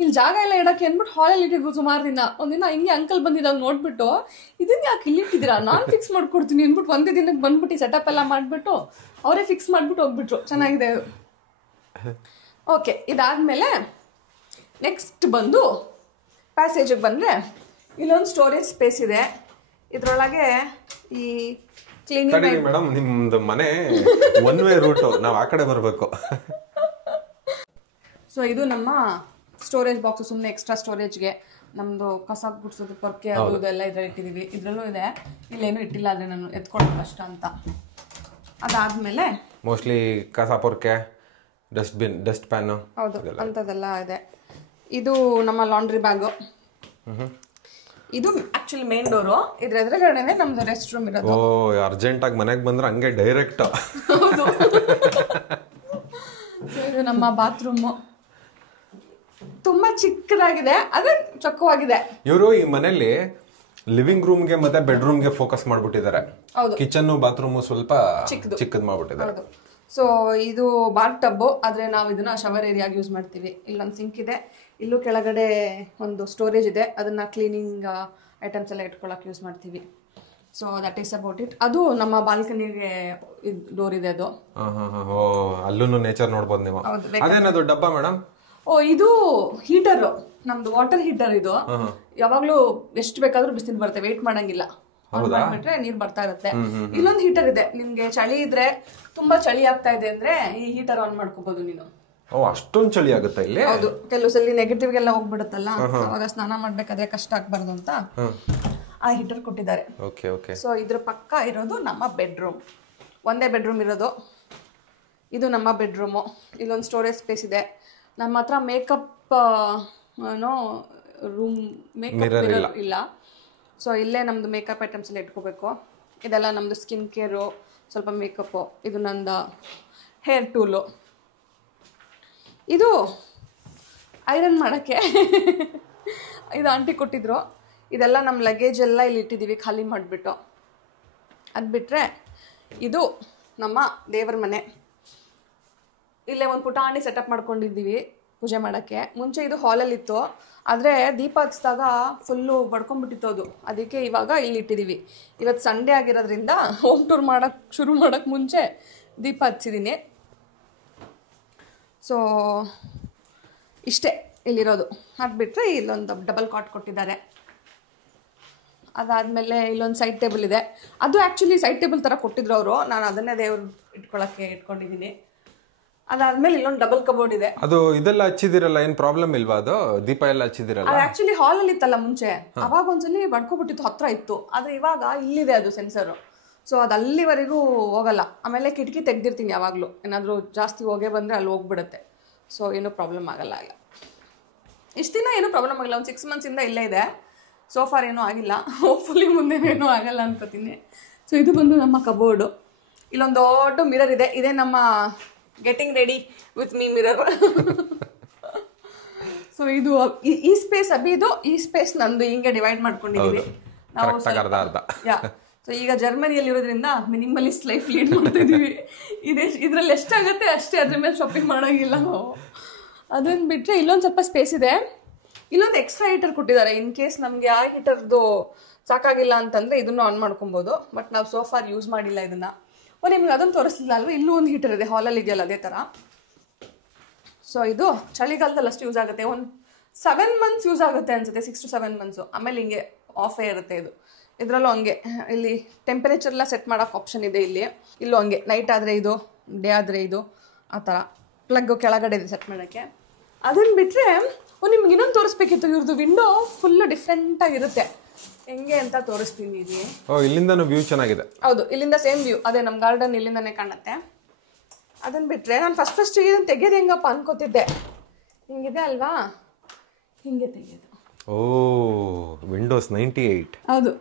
ಇಲ್ಲಿ ಜಾಗ ಎಲ್ಲ ಇಡಕ್ಕೆ ಅಂದ್ಬಿಟ್ಟು ಹಾಲಲ್ಲಿ ಇಟ್ಟಿದ್ವು ಸುಮಾರು ದಿನ. ಒಂದಿನ ಹಿಂಗೆ ಅಂಕಲ್ ಬಂದಿದಾಗ ನೋಡ್ಬಿಟ್ಟು ಇದನ್ನ ಯಾಕೆ ಇಲ್ಲಿ ಇಟ್ಟಿದ್ದೀರಾ, ನಾನು ಫಿಕ್ಸ್ ಮಾಡ್ಕೊಡ್ತೀನಿ ಅಂದ್ಬಿಟ್ಟು ಒಂದೇ ದಿನಕ್ಕೆ ಬಂದ್ಬಿಟ್ಟು ಸೆಟಪ್ ಎಲ್ಲ ಮಾಡ್ಬಿಟ್ಟು ಅವರೇ ಫಿಕ್ಸ್ ಮಾಡ್ಬಿಟ್ಟು ಹೋಗ್ಬಿಟ್ರು. ಚೆನ್ನಾಗಿದೆ. ಓಕೆ, ಇದಾದ್ಮೇಲೆ ನೆಕ್ಸ್ಟ್ ಬಂದು ಪ್ಯಾಸೇಜಿಗೆ ಬಂದರೆ ಇಲ್ಲೊಂದು ಸ್ಟೋರೇಜ್ ಸ್ಪೇಸ್ ಇದೆ. ಇದರೊಳಗೆ ಈ ಕ್ಲೀನಿಂಗ್. ಮೇಡಮ್ ನಿಮ್ದು ಮನೆ ಒನ್ ವೇ ರೂಟ್, ನಾವು ಆ ಕಡೆ ಬರಬೇಕು. ಸೊ ಇದು ನಮ್ಮ ಸ್ಟೋರೇಜ್ ಬಾಕ್ಸ್. ಸುಮ್ಮನೆ ಎಕ್ಸ್ಟ್ರಾ ಸ್ಟೋರೇಜ್ಗೆ ನಮ್ಮದು ಕಸ ಗುಡ್ಸೋದು ಪೊರ್ಕೆ ಅದು ಇದೆಲ್ಲ ಇದ್ರಲ್ಲಿ ಇಟ್ಟಿದ್ದೀವಿ. ಇದರಲ್ಲೂ ಇದೆ, ಇಲ್ಲೇನು ಇಟ್ಟಿಲ್ಲ, ಆದರೆ ನಾನು ಎತ್ಕೊಳ್ಳೋದು ಕಷ್ಟ ಅಂತ. ಅದಾದಮೇಲೆ ಮೋಸ್ಟ್ಲಿ ಕಸ ಪೊರ್ಕೆ, ಡಸ್ಟ್ಬಿನ್, ಡಸ್ಟ್ ಪ್ಯಾನು, ಹೌದು ಅಂಥದ್ದೆಲ್ಲ ಇದೆ. ಇದು ನಮ್ಮ ಲಾಂಡ್ರಿ ಬ್ಯಾಗು. ಇದು ಆಕ್ಚುಲಿ ಮೇನ್ ಡೋರು. ಇದ್ರ ಎದುರುಗಡೆನೆ ನಮ್ದು ರೆಸ್ಟ್ ರೂಮ್ ಇರೋದು. ಓ, ಅರ್ಜೆಂಟ್ ಆಗಿ ಮನೆಗೆ ಬಂದ್ರೆ ಹಂಗೆ ಡೈರೆಕ್ಟ್. ಹೌದು. ಇದು ನಮ್ಮ ಬಾತ್ರೂಮು. ತುಂಬಾ ಚಿಕ್ಕದಾಗಿದೆ, ಅದೇ ಚೊಕ್ಕವಾಗಿದೆ. ಇವರು ಈ ಮನೆಯಲ್ಲಿ ಲಿವಿಂಗ್ ರೂಮ್ಗೆ ಮತ್ತೆ ಬೆಡ್ರೂಮ್ಗೆ ಫೋಕಸ್ ಮಾಡ್ಬಿಟ್ಟಿದ್ದಾರೆ. ಕಿಚನ್ ಬಾತ್ರೂಮ್ ಸ್ವಲ್ಪ ಚಿಕ್ಕದ್ ಮಾಡ್ಬಿಟ್ಟಿದ್ದಾರೆ. ಸೊ ಇದು ಬಾತ್ ಟಬ್ಬು, ಆದ್ರೆ ನಾವು ಇದನ್ನ ಶವರ್ ಏರಿಯಾಗಿ ಯೂಸ್ ಮಾಡ್ತೀವಿ. ಇಲ್ಲೊಂದು ಸಿಂಕ್ ಇದೆ, ಇಲ್ಲೂ ಕೆಳಗಡೆ ಒಂದು ಸ್ಟೋರೇಜ್ ಇದೆ, ಅದನ್ನ ಕ್ಲೀನಿಂಗ್ ಐಟಮ್ಸ್ ಎಲ್ಲ ಇಟ್ಕೊಳಕ್ ಯೂಸ್ ಮಾಡ್ತೀವಿ. So that is about it. ಅದು ನಮ್ಮ ಬಾಲ್ಕನಿಗೆ ಡೋರ್ ಇದೆ. ಅದು ಅಲ್ಲೂ ನೇಚರ್ ನೋಡ್ಬೋದು ನೀವು. ಅದೇನದು ಡಬ್ಬ ಮೇಡಮ್? ಓ, ಇದು ಹೀಟರ್, ನಮ್ದು ವಾಟರ್ ಹೀಟರ್. ಇದು ಯಾವಾಗ್ಲೂ ಎಷ್ಟು ಬೇಕಾದ್ರೂ ಬಿಸಿಲು ಬರುತ್ತೆ, ವೇಟ್ ಮಾಡಂಗಿಲ್ಲ. ಮಾಡ್ಬಿಟ್ರೆ ನೀರ್ ಬರ್ತಾ ಇರುತ್ತೆ. ಇಲ್ಲೊಂದು ಹೀಟರ್ ಇದೆ, ನಿಮ್ಗೆ ಚಳಿ ಇದ್ರೆ, ತುಂಬಾ ಚಳಿ ಆಗ್ತಾ ಇದೆ ಅಂದ್ರೆ ಈ ಹೀಟರ್ ಆನ್ ಮಾಡ್ಕೋಬಹುದು ನೀನು. ಅಷ್ಟೊಂದು ಚಳಿ ಆಗುತ್ತೆ ಇಲ್ಲಿ? ಹೌದು, ಕೆಲವು ಸಲ ನೆಗೆಟಿವ್ ಎಲ್ಲ ಹೋಗ್ಬಿಡುತ್ತಲ್ಲ, ಅವಾಗ ಸ್ನಾನ ಮಾಡ್ಬೇಕಾದ್ರೆ ಕಷ್ಟ ಆಗ್ಬಾರ್ದು ಅಂತ ಆ ಹೀಟರ್ ಕೊಟ್ಟಿದ್ದಾರೆ. ಸೊ ಇದ್ರ ಪಕ್ಕ ಇರೋದು ನಮ್ಮ ಬೆಡ್ರೂಮ್. ಒಂದೇ ಬೆಡ್ರೂಮ್ ಇರೋದು. ಇದು ನಮ್ಮ ಬೆಡ್ರೂಮು. ಇಲ್ಲೊಂದು ಸ್ಟೋರೇಜ್ ಸ್ಪೇಸ್ ಇದೆ. ನಮ್ಮ ಹತ್ರ ಮೇಕಪ್ ರೂಮ್, ಮೇಕಪ್ ಮಿರರ್ ಇಲ್ಲ. ಸೊ ಇಲ್ಲೇ ನಮ್ದು ಮೇಕಪ್ ಐಟಮ್ಸ್ ಎಲ್ಲ ಇಟ್ಕೋಬೇಕು. ಇದೆಲ್ಲ ನಮ್ದು ಸ್ಕಿನ್ ಕೇರು, ಸ್ವಲ್ಪ ಮೇಕಪ್ಪು. ಇದು ನಂದು ಹೇರ್ ಟೂಲು. ಇದು ಐರನ್ ಮಾಡೋಕ್ಕೆ ಇದು ಆಂಟಿ ಕೊಟ್ಟಿದ್ರು. ಇದೆಲ್ಲ ನಮ್ಮ ಲಗೇಜ್ ಎಲ್ಲ ಇಲ್ಲಿ ಇಟ್ಟಿದ್ದೀವಿ ಖಾಲಿ ಮಾಡಿಬಿಟ್ಟು. ಅದು ಬಿಟ್ಟರೆ ಇದು ನಮ್ಮ ದೇವರ ಮನೆ. ಇಲ್ಲೇ ಒಂದು ಪುಟಾಣಿ ಸೆಟಪ್ ಮಾಡ್ಕೊಂಡಿದ್ದೀವಿ ಪೂಜೆ ಮಾಡೋಕ್ಕೆ. ಮುಂಚೆ ಇದು ಹಾಲಲ್ಲಿತ್ತು, ಆದರೆ ದೀಪ ಹಚ್ಚಿದಾಗ ಫುಲ್ಲು ಬಡ್ಕೊಂಡ್ಬಿಟ್ಟಿತ್ತು ಅದು. ಅದಕ್ಕೆ ಇವಾಗ ಇಲ್ಲಿ ಇಟ್ಟಿದ್ದೀವಿ. ಇವತ್ತು ಸಂಡೇ ಆಗಿರೋದ್ರಿಂದ ಹೋಮ್ ಟೂರ್ ಶುರು ಮಾಡೋಕ್ಕೆ ಮುಂಚೆ ದೀಪ ಹಚ್ಚಿದ್ದೀನಿ. ಸೊ ಇಷ್ಟೇ ಇಲ್ಲಿರೋದು. ಅದು ಬಿಟ್ಟರೆ ಇಲ್ಲೊಂದು ಡಬಲ್ ಕಾಟ್ ಕೊಟ್ಟಿದ್ದಾರೆ. ಅದಾದಮೇಲೆ ಇಲ್ಲೊಂದು ಸೈಡ್ ಟೇಬಲ್ ಇದೆ. ಅದು ಆ್ಯಕ್ಚುಲಿ ಸೈಡ್ ಟೇಬಲ್ ಥರ ಕೊಟ್ಟಿದ್ರು ಅವರು. ನಾನು ಅದನ್ನೇ ದೇವ್ರು ಇಟ್ಕೊಂಡಿದ್ದೀನಿ. ಅದಾದ್ಮೇಲೆ ಇಲ್ಲೊಂದು ಡಬಲ್ ಕಬೋರ್ಡ್ ಇದೆ. ಅದು ಇದೆಲ್ಲ ಹಚ್ಚಿದಿರಲ್ಲ, ಏನ್ ಪ್ರಾಬ್ಲಮ್ ಇಲ್ವಾ? ಅದು ದೀಪ ಎಲ್ಲ ಹಚ್ಚಿದಿರಲ್ಲ? ಅದು ಆಕ್ಚುಲಿ ಹಾಲ್ ಅಲ್ಲಿ ಇತ್ತಲ್ಲ ಮುಂಚೆ, ಅವಾಗ ಒಂದ್ಸಲಿ ಬಡ್ಕೊಬಿಟ್ಟಿತ್ತು, ಹತ್ರ ಇತ್ತು. ಆದ್ರೆ ಇವಾಗ ಇಲ್ಲಿದೆ ಅದು ಸೆನ್ಸರ್. ಸೊ ಅದು ಅಲ್ಲಿವರೆಗೂ ಹೋಗಲ್ಲ. ಆಮೇಲೆ ಕಿಟಕಿ ತೆಗ್ದಿರ್ತೀನಿ ಯಾವಾಗಲೂ, ಏನಾದರೂ ಜಾಸ್ತಿ ಹೋಗೇ ಬಂದರೆ ಅಲ್ಲಿ ಹೋಗ್ಬಿಡುತ್ತೆ. ಸೊ ಏನೂ ಪ್ರಾಬ್ಲಮ್ ಆಗಲ್ಲ. ಇಲ್ಲ ಇಷ್ಟು ದಿನ ಏನೂ ಪ್ರಾಬ್ಲಮ್ ಆಗಿಲ್ಲ. ಒಂದು 6 months ಇಲ್ಲೇ ಇದೆ. ಸೋಫಾರ್ ಏನೂ ಆಗಿಲ್ಲ. ಹೋಪ್ಫುಲಿ ಮುಂದೇನೂ ಆಗಲ್ಲ ಅನ್ಕೋತೀನಿ. ಸೊ ಇದು ಬಂದು ನಮ್ಮ ಕಬೋರ್ಡು. ಇಲ್ಲೊಂದು ದೊಡ್ಡ ಮಿರರ್ ಇದೆ. ಇದೇ ನಮ್ಮ getting ready with me mirror. So ಇದು ಈ ಸ್ಪೇಸ್ ಅಭಿದು, ಈ ಸ್ಪೇಸ್ ನಂದು. ಹಿಂಗೆ ಡಿವೈಡ್ ಮಾಡ್ಕೊಂಡಿದ್ದೀವಿ ನಾವು. ಸೊ ಈಗ ಜರ್ಮನಿಯಲ್ಲಿ ಇರೋದ್ರಿಂದ ಮಿನಿಮಲಿಸ್ಟ್ ಲೈಫ್ ಲೀಡ್ ಮಾಡ್ತಾ ಇದ್ದೀವಿ. ಇದರಲ್ಲಿ ಎಷ್ಟಾಗುತ್ತೆ ಅಷ್ಟೇ, ಅದ್ರ ಮೇಲೆ ಶಾಪಿಂಗ್ ಮಾಡೋಂಗಿಲ್ಲ ನಾವು. ಅದನ್ನು ಬಿಟ್ಟರೆ ಇಲ್ಲೊಂದು ಸ್ವಲ್ಪ ಸ್ಪೇಸ್ ಇದೆ. ಇಲ್ಲೊಂದು ಎಕ್ಸ್ಟ್ರಾ ಹೀಟರ್ ಕೊಟ್ಟಿದ್ದಾರೆ. ಇನ್ ಕೇಸ್ ನಮಗೆ ಆ ಹೀಟರ್ದು ಸಾಕಾಗಿಲ್ಲ ಅಂತಂದರೆ ಇದನ್ನು ಆನ್ ಮಾಡ್ಕೊಬೋದು. ಬಟ್ ನಾವು ಸೋಫಾರ್ ಯೂಸ್ ಮಾಡಿಲ್ಲ ಇದನ್ನು. ನಿಮ್ಗೆ ಅದನ್ನು ತೋರಿಸ್ಲಿಲ್ಲ ಅಲ್ವಾ? ಇಲ್ಲೂ ಒಂದು ಹೀಟರ್ ಇದೆ, ಹಾಲಲ್ಲಿ ಇದೆಯಲ್ಲ ಅದೇ ಥರ. ಸೊ ಇದು ಚಳಿಗಾಲದಲ್ಲಿ ಅಷ್ಟು ಯೂಸ್ ಆಗುತ್ತೆ. ಒಂದು 7 months ಯೂಸ್ ಆಗುತ್ತೆ ಅನ್ಸುತ್ತೆ, 6 to 7 months. ಆಮೇಲೆ ಹಿಂಗೆ ಆಫೇ ಇರುತ್ತೆ ಇದು. ಇದರಲ್ಲೂ ಹಂಗೆ ಇಲ್ಲಿ ಟೆಂಪರೇಚರ್ ಎಲ್ಲ ಸೆಟ್ ಮಾಡೋಕೆ ಆಪ್ಷನ್ ಇದೆ ಇಲ್ಲಿ. ಇಲ್ಲೂ ಹಂಗೆ ನೈಟ್ ಆದರೆ ಇದು, ಡೇ ಆದರೆ ಇದು, ಆ ಥರ ಪ್ಲಗ್ಗು ಕೆಳಗಡೆ ಇದೆ ಸೆಟ್ ಮಾಡೋಕ್ಕೆ. ಅದನ್ನು ಬಿಟ್ಟರೆ ನಿಮ್ಗೆ ಇನ್ನೊಂದು ತೋರಿಸ್ಬೇಕಿತ್ತು. ಇವ್ರದ್ದು ವಿಂಡೋ ಫುಲ್ಲು ಡಿಫ್ರೆಂಟಾಗಿರುತ್ತೆ. ಹೆಂಗೆ ಅಂತ ತೋರಿಸ್ತೀನಿ ಇಲ್ಲಿ. ಇಲ್ಲಿಂದನೂ ವ್ಯೂ ಚೆನ್ನಾಗಿದೆ. ಹೌದು, ಇಲ್ಲಿಂದ ಸೇಮ್ ವ್ಯೂ. ಅದೇ ನಮ್ಮ ಗಾರ್ಡನ್ ಇಲ್ಲಿಂದನೇ ಕಾಣುತ್ತೆ. ಅದನ್ನು ಬಿಟ್ಟರೆ ನಾನು ಫಸ್ಟ್ ಇದನ್ನು ತೆಗೆಯೋದು ಹೆಂಗಪ್ಪ ಅನ್ಕೋತಿದ್ದೆ. ಹಿಂಗಿದೆ ಅಲ್ವಾ, ಹಿಂಗೆ ತೆಗೆಯೋದು. ವಿಂಡೋಸ್ 98. ಹೌದು,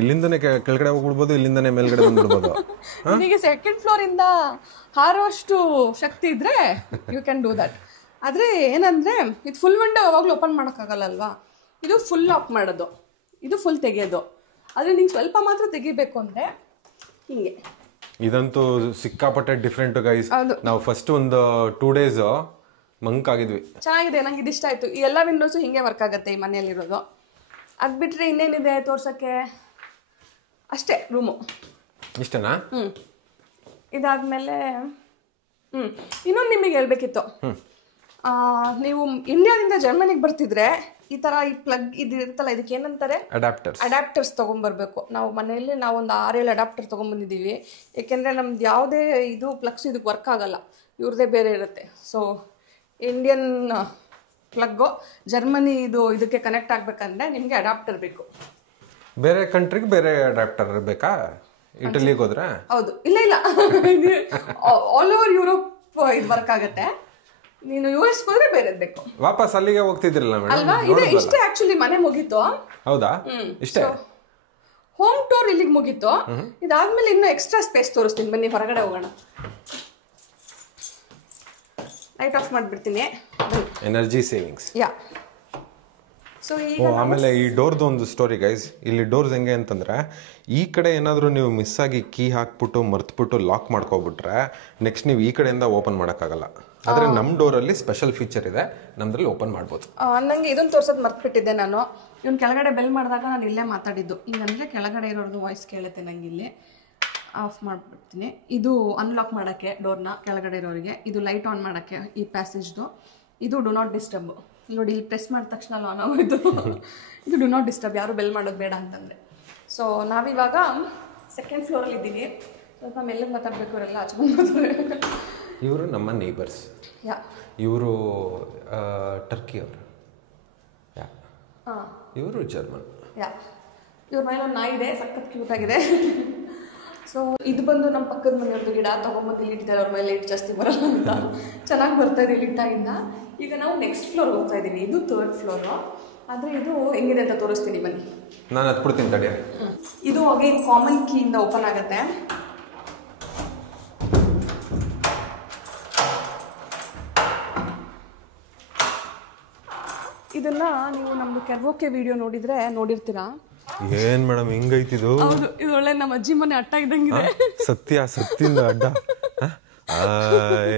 ಇಲ್ಲಿಂದನೇ ಕೆಳಗಡೆ ಹೋಗ್ಬಿಡ್ಬೋದು, ಇಲ್ಲಿಂದನೇ ಮೇಲ್ಗಡೆ ಬಂದ್ಬಿಡ್ಬೋದು. ನಿಮಗೆ ಸೆಕೆಂಡ್ ಫ್ಲೋರಿಂದ ಹಾರುವಷ್ಟು ಶಕ್ತಿ ಇದ್ರೆ ಯು ಕ್ಯಾನ್ ಡೂ ದಟ್. ಆದರೆ ಏನಂದರೆ ಇದು ಫುಲ್ ವಿಂಡೋ ಯಾವಾಗಲೂ ಓಪನ್ ಮಾಡೋಕ್ಕಾಗಲ್ಲ ಅಲ್ವಾ. ಇದು ಫುಲ್ ಆಫ್ ಮಾಡೋದು, ಇದು ಫುಲ್ ತೆಗೆಯೋದು. ಆದರೆ ನಿಂಗೆ ಸ್ವಲ್ಪ ಮಾತ್ರ ತೆಗಿಬೇಕು ಅಂದರೆ ಹಿಂಗೆ. ಇದಂತೂ ಸಿಕ್ಕಾಪಟ್ಟೆ ಡಿಫ್ರೆಂಟ್ ಗೈಸ್. ಹೌದು, ನಾವು ಫಸ್ಟ್ ಒಂದು 2 days ಮಂಕ್ ಆಗಿದ್ವಿ. ಚೆನ್ನಾಗಿದೆ, ನಂಗೆ ಇದಿಷ್ಟ ಆಯಿತು. ಈ ಎಲ್ಲ ವಿಂಡೋಸು ಹಿಂಗೆ ವರ್ಕ್ ಆಗುತ್ತೆ ಈ ಮನೆಯಲ್ಲಿರೋದು. ಅದು ಬಿಟ್ಟರೆ ಇನ್ನೇನಿದೆ ತೋರ್ಸೋಕ್ಕೆ, ಅಷ್ಟೇ ರೂಮು. ಇಷ್ಟನಾ? ಇದಾದಮೇಲೆ ಇನ್ನೊಂದು ನಿಮಗೆ ಹೇಳ್ಬೇಕಿತ್ತು. ನೀವು ಇಂಡಿಯಾದಿಂದ ಜರ್ಮನಿಗೆ ಬರ್ತಿದ್ರೆ ಈ ಥರ ಈ ಪ್ಲಗ್ ಇದಿರುತ್ತಲ್ಲ, ಇದಕ್ಕೆ ಏನಂತಾರೆ, ಅಡ್ಯಾಪ್ಟರ್ಸ್ ತೊಗೊಂಬರ್ಬೇಕು. ನಾವು ಮನೆಯಲ್ಲಿ ಒಂದು 6-7 ಅಡ್ಯಾಪ್ಟರ್ ತೊಗೊಂಬಂದಿದ್ದೀವಿ. ಏಕೆಂದರೆ ನಮ್ದು ಯಾವುದೇ ಇದು ಪ್ಲಗ್ಸ್ ಇದಕ್ಕೆ ವರ್ಕ್ ಆಗಲ್ಲ, ಇವ್ರದ್ದೇ ಬೇರೆ ಇರುತ್ತೆ. ಸೊ ಇಂಡಿಯನ್ ಪ್ಲಗ್ಗು ಜರ್ಮನಿ ಇದಕ್ಕೆ ಕನೆಕ್ಟ್ ಆಗಬೇಕಂದ್ರೆ ನಿಮಗೆ ಅಡ್ಯಾಪ್ಟರ್ ಬೇಕು. ಬೇರೆ ಕಂಟ್ರಿಗೆ ಬೇರೆ ಅಡ್ಯಾಪ್ಟರ್ ಬೇಕಾ? ಇಟಲಿಗೆ ಹೋದ್ರೆ? ಹೌದು, ಇಲ್ಲ ಆಲ್ ಓವರ್ ಯುರೋಪ್ ಇದು ವರ್ಕ್ ಆಗುತ್ತೆ. ನೀನು US ಹೋದ್ರೆ ಬೇರೆದ್ ಬೇಕು. ವಾಪಸ್ ಅಲ್ಲಿಗೆ ಹೋಗ್ತಿದ್ರಲ್ಲ ಅಲ್ವಾ? ಇಷ್ಟೇ ಆಕ್ಚುಲಿ ಮನೆ ಮುಗೀತು. ಹೌದಾ? ಇಷ್ಟೇ ಹೋಮ್ ಟೂರ್ ಇಲ್ಲಿಗೆ ಮುಗೀತು. ಇದಾದ್ಮೇಲೆ ಇನ್ನೂ ಎಕ್ಸ್ಟ್ರಾ ಸ್ಪೇಸ್ ತೋರಿಸ್ತೀನಿ, ಬನ್ನಿ ಹೊರಗಡೆ ಹೋಗೋಣ. ಲೈಟ್ ಆಫ್ ಮಾಡಿಬಿಡ್ತೀನಿ. Energy savings. ಸೊ ಆಮೇಲೆ ಈ ಡೋರ್ದು ಒಂದು ಸ್ಟೋರಿ ಗೈಸ್. ಇಲ್ಲಿ ಡೋರ್ಸ್ ಹೆಂಗೆ ಅಂತಂದ್ರೆ, ಈ ಕಡೆ ಏನಾದರೂ ನೀವು ಮಿಸ್ ಆಗಿ ಕೀ ಹಾಕ್ಬಿಟ್ಟು ಮರ್ತ್ಬಿಟ್ಟು ಲಾಕ್ ಮಾಡ್ಕೊಬಿಟ್ರೆ ನೆಕ್ಸ್ಟ್ ನೀವು ಈ ಕಡೆಯಿಂದ ಓಪನ್ ಮಾಡೋಕ್ಕಾಗಲ್ಲ. ಆದರೆ ನಮ್ಮ ಡೋರಲ್ಲಿ ಸ್ಪೆಷಲ್ ಫೀಚರ್ ಇದೆ, ನಮ್ದ್ರಲ್ಲಿ ಓಪನ್ ಮಾಡ್ಬೋದು. ನನಗೆ ಇದನ್ನು ತೋರ್ಸೋದು ಮರ್ತ್ಬಿಟ್ಟಿದ್ದೆ ನಾನು. ಇವನು ಕೆಳಗಡೆ ಬೆಲ್ ಮಾಡಿದಾಗ ನಾನು ಇಲ್ಲೇ ಮಾತಾಡಿದ್ದು. ಹಿಂಗಂದರೆ ಕೆಳಗಡೆ ಇರೋದು ವಾಯ್ಸ್ ಕೇಳುತ್ತೆ ನಂಗೆ. ಇಲ್ಲಿ ಆಫ್ ಮಾಡಿಬಿಡ್ತೀನಿ. ಇದು ಅನ್ಲಾಕ್ ಮಾಡೋಕ್ಕೆ ಡೋರ್ನ ಕೆಳಗಡೆ ಇರೋರಿಗೆ, ಇದು ಲೈಟ್ ಆನ್ ಮಾಡೋಕ್ಕೆ ಈ ಪ್ಯಾಸೇಜ್ದು. ಇದು ಡು ನಾಟ್ ಡಿಸ್ಟರ್ಬ್. ನೋಡಿ, ಇಲ್ಲಿ ಪ್ರೆಸ್ ಮಾಡಿದ ತಕ್ಷಣ ಆನ್ ಆಗೋಯ್ತು. ಇದು ಡು ನಾಟ್ ಡಿಸ್ಟರ್ಬ್, ಯಾರು ಬೆಲ್ ಮಾಡೋದು ಬೇಡ ಅಂತಂದರೆ. ಸೊ ನಾವಿವಾಗ 2nd ಫ್ಲೋರಲ್ಲಿ ಇದ್ದೀವಿ. ಸ್ವಲ್ಪ ಮೆಲ್ಲಗೆ ಮಾತಾಡಬೇಕು, ಇವರೆಲ್ಲ ಹಚ್ಕೊಂಡು. ಇವರು ನಮ್ಮ ನೇಬರ್ಸ್. ಇವರು ಟರ್ಕಿಯವರು. ಇವರು ಜರ್ಮನ್. ಇವ್ರ ಮೇಲೆ ಒಂದು ನಾಯಿ ಇದೆ, ಸಖತ್ ಕ್ಯೂಟ್ ಆಗಿದೆ. ಸೊ ಇದು ಬಂದು ನಮ್ಮ ಪಕ್ಕದ ಮನೆಯವ್ರದ್ದು ಗಿಡ. ತೊಗೊಂಬಂದು ಇಲ್ಲಿ ಇಟ್ಟಿದ್ದಾರೆ. ಅವ್ರ ಮೇಲೆ ಲೈಟ್ ಜಾಸ್ತಿ ಬರಲ್ಲ ಅಂತ ಚೆನ್ನಾಗಿ ಬರ್ತಾ ಇದೆ ಇಲ್ಲಿಟ್ಟಾಗಿಂದ. ಈಗ ನಾವು ನೆಕ್ಸ್ಟ್ ಫ್ಲೋರ್ ಹೋಗ್ತಾ ಇದ್ದೀವಿ. ಇದು 3rd ಫ್ಲೋರು. ಆದರೆ ಇದು ಹೆಂಗಿದೆ ಅಂತ ತೋರಿಸ್ತೀನಿ, ಬನ್ನಿ. ನಾನು ಹತ್ಬಿಡ್ತೀನಿ ತಡಿ. ಇದು ಅಗೇನ್ ಕಾಮನ್ ಕೀಯಿಂದ ಓಪನ್ ಆಗುತ್ತೆ. ಇದನ್ನ ನೀವು ನಮ್ದು ಕೆರ್ವೋಕೆ ವಿಡಿಯೋ ನೋಡಿರ್ತೀರಾ. ಏನ್ ಮೇಡಮ್ ಹಿಂಗೈತಿದು? ಹೌದು, ಇದು ಒಳ್ಳೆ ನಮ್ಮ ಅಜ್ಜಿ ಮನೆ ಅಟ್ಟ ಇದ್ದಂಗಿದೆ. ಸತ್ಯದಿಂದ ಅಡ್ಡ.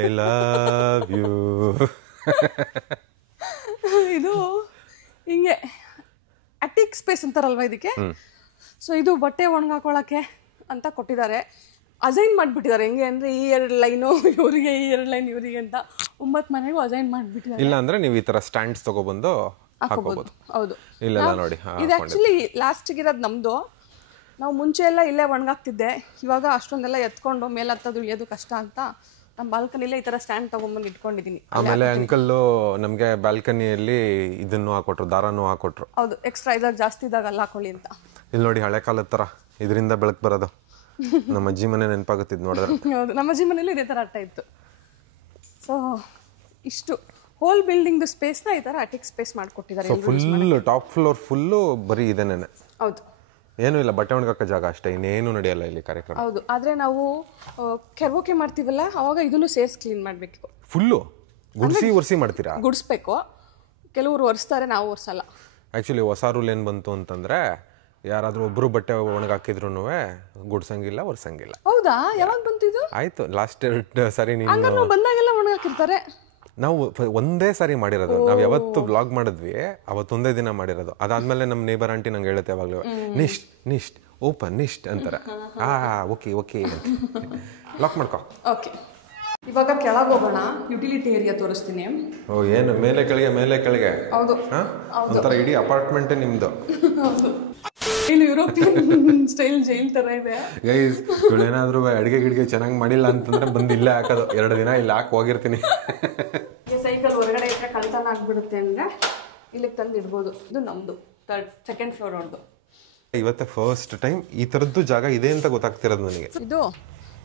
I love you. ಇದು ಹಿಂಗೆ ಅಟಿಕ್ ಸ್ಪೇಸ್ ಅಂತಾರಲ್ವಾ ಇದಕ್ಕೆ. ಸೊ ಇದು ಬಟ್ಟೆ ಒಣಗಾಕೊಳ್ಳೋಕ್ಕೆ ಅಂತ ಕೊಟ್ಟಿದ್ದಾರೆ. ಅಸೈನ್ ಮಾಡಿಬಿಟ್ಟಿದ್ದಾರೆ. ಹೆಂಗೆ ಅಂದರೆ ಈ 2 ಲೈನು ಇವರಿಗೆ, ಈ 2 ಲೈನ್ ಇವರಿಗೆ ಅಂತ 9 ಮನೆಗೂ ಅಸೈನ್ ಮಾಡಿಬಿಟ್ಟಿದ್ದಾರೆ. ಇಲ್ಲ ಅಂದ್ರೆ ನೀವು ಈ ತರ ಸ್ಟ್ಯಾಂಡ್ಸ್ ತಗೊಬಂದು ಹಾಕೋಬಹುದು. ಹೌದು, ಇಲ್ಲ ನೋಡಿ, ಇದು ಆಕ್ಚುಲಿ ಲಾಸ್ಟಿಗೆ ಇರೋದು ನಮ್ದು. ನಾವು ಮುಂಚೆ ಎಲ್ಲ ಇಲ್ಲೇ ಒಣಗಾಕ್ತಿದ್ದೆ. ಇವಾಗ ಅಷ್ಟೊಂದೆಲ್ಲ ಎತ್ಕೊಂಡು ಮೇಲೆ ಹತ್ತೋದು ಇಳಿಯೋದು ಕಷ್ಟ ಅಂತ ನಮ್ಮ ಬಾಲ್ಕನಿಲೇ ಈ ಥರ ಸ್ಟ್ಯಾಂಡ್ ತೊಗೊಂಬಂದು ಇಟ್ಕೊಂಡಿದ್ದೀನಿ. ಆಮೇಲೆ ಅಂಕಲ್ಲು ನಮಗೆ ಬಾಲ್ಕನಿಯಲ್ಲಿ ಇದನ್ನು ಹಾಕೊಟ್ರು, ದಾರನೂ ಹಾಕೊಟ್ರು. ಹೌದು, ಎಕ್ಸ್ಟ್ರಾ ಇದಾಗ ಜಾಸ್ತಿ ಇದ್ದಾಗ ಅಲ್ಲಿ ಹಾಕೊಳ್ಳಿ ಅಂತ. ಇಲ್ಲಿ ನೋಡಿ, ಹಳೆ ಕಾಲದ ಥರ ಇದರಿಂದ ಬೆಳಕು ಬರೋದು. ನಮ್ಮ ಅಜ್ಜಿ ಮನೆ ನೆನಪಾಗುತ್ತಿದ್ದು ನೋಡಿದ್ರೆ. ಹೌದು, ನಮ್ಮ ಅಜ್ಜಿ ಮನೇಲಿ ಇದೇ ಥರ ಅಟ್ಟ ಇತ್ತು. ಸೊ ಇಷ್ಟು ಹೋಲ್ ಬಿಲ್ಡಿಂಗ್ದು ಸ್ಪೇಸ್ನ ಈ ಥರ ಅಟಿಕ್ ಸ್ಪೇಸ್ ಮಾಡಿಕೊಟ್ಟಿದ್ದಾರೆ. ಫುಲ್ ಟಾಪ್ ಫ್ಲೋರ್ ಫುಲ್ಲು ಬರೀ ಇದೇನೆ. ಹೌದು, ಏನೂ ಇಲ್ಲ, ಬಟ್ಟೆ ಒಣಗಾಕ ಜಾಗ ಅಷ್ಟೇ, ಇನ್ನೇನು ನಡೆಯಲ್ಲ ಇಲ್ಲಿ ಕಾರ್ಯಕ್ರಮ. ಹೌದು, ಆದರೆ ನಾವು ಕೆರ್ವೋಕೆ ಮಾಡ್ತೀವಲ್ಲ ಅವಾಗ ಇದನ್ನು ಸೇರ್ಸ್ ಕ್ಲೀನ್ ಮಾಡಬೇಕು. ಫುಲ್ಲು ಗುಡಿಸಿ ಮಾಡ್ತೀರಾ? ಗುಡಿಸ್ಬೇಕು. ಕೆಲವರು ಒರೆಸ್ತಾರೆ, ನಾವು ಒರೆಸಲ್ಲ. ಆ್ಯಕ್ಚುಲಿ ಹೊಸ ರೂಲ್ ಏನು ಬಂತು ಅಂತಂದರೆ, ಯಾರಾದರೂ ಒಬ್ಬರು ಬಟ್ಟೆ ಒಣಗಾಕಿದ್ರು ಗುಡ್ಸಂಗಿಲ್ಲ, ಒರೆಸಂಗಿಲ್ಲ. ಹೌದಾ? ಯಾವಾಗ ಬಂತು ಇದು? ಆಯಿತು, ಲಾಸ್ಟ್ 2 ಸಾರಿ ನೀವು ಬಂದಾಗೆಲ್ಲ ಒಣಗಾಕಿರ್ತಾರೆ. ನಾವು ಒಂದೇ ಸಾರಿ ಮಾಡಿರೋದು. ನಾವು ಯಾವತ್ತು ಬ್ಲಾಗ್ ಮಾಡಿದ್ವಿ ಅವತ್ತೊಂದೇ ದಿನ ಮಾಡಿರೋದು. ಅದಾದ್ಮೇಲೆ ನಮ್ಮ ನೇಬರ್ ಆಂಟಿ ನಂಗೆ ಹೇಳುತ್ತೆ ಯಾವಾಗಲೂ, ನಿಷ್ಟ್ ಓಪನ್ ನಿಷ್ಟ್ ಅಂತಾರೆ. ಓಕೆ ಲಾಕ್ ಮಾಡ್ಕೊ. ಓಕೆ, ಇವಾಗ ಕೆಳಗೆ ಹೋಗೋಣ. ಯುಟಿಲಿಟಿ ಏರಿಯಾ ತೋರಿಸ್ತೀನಿ. ಏನು ಮೇಲೆ ಕೆಳಗೆ? ಹೌದು, ಒಂಥರ ಇಡೀ ಅಪಾರ್ಟ್ಮೆಂಟೇ ನಿಮ್ಮದು. ಹೌದು, ಇಲ್ಲಿ ಯುರೋಪಿಯನ್ ಸ್ಟೈಲ್ ಜೈಲ್ ಥರ ಇದೆ. ಗೈಸ್ ಇವಳೇನಾದರೂ ಅಡುಗೆ ಗಿಡಿಗೆ ಚೆನ್ನಾಗಿ ಮಾಡಿಲ್ಲ ಅಂತಂದ್ರೆ ಬಂದು ಇಲ್ಲೇ ಹಾಕೋದು, 2 ದಿನ ಇಲ್ಲಿ ಹಾಕಿ ಹೋಗಿರ್ತೀನಿ. ಸೈಕಲ್ ಹೊರಗಡೆ ಇಟ್ಟರೆ ಕಳ್ತನ ಆಗಿಬಿಡುತ್ತೆ ಅಂದರೆ ಇಲ್ಲಿಗೆ ತಂದು ಇಡ್ಬೋದು. ಇದು ನಮ್ಮದು ಸೆಕೆಂಡ್ ಫ್ಲೋರ್ ಅವ್ರದ್ದು. ಇವತ್ತೇ ಫಸ್ಟ್ ಟೈಮ್ ಈ ಥರದ್ದು ಜಾಗ ಇದೆ ಅಂತ ಗೊತ್ತಾಗ್ತಿರೋದು ನನಗೆ. ಇದು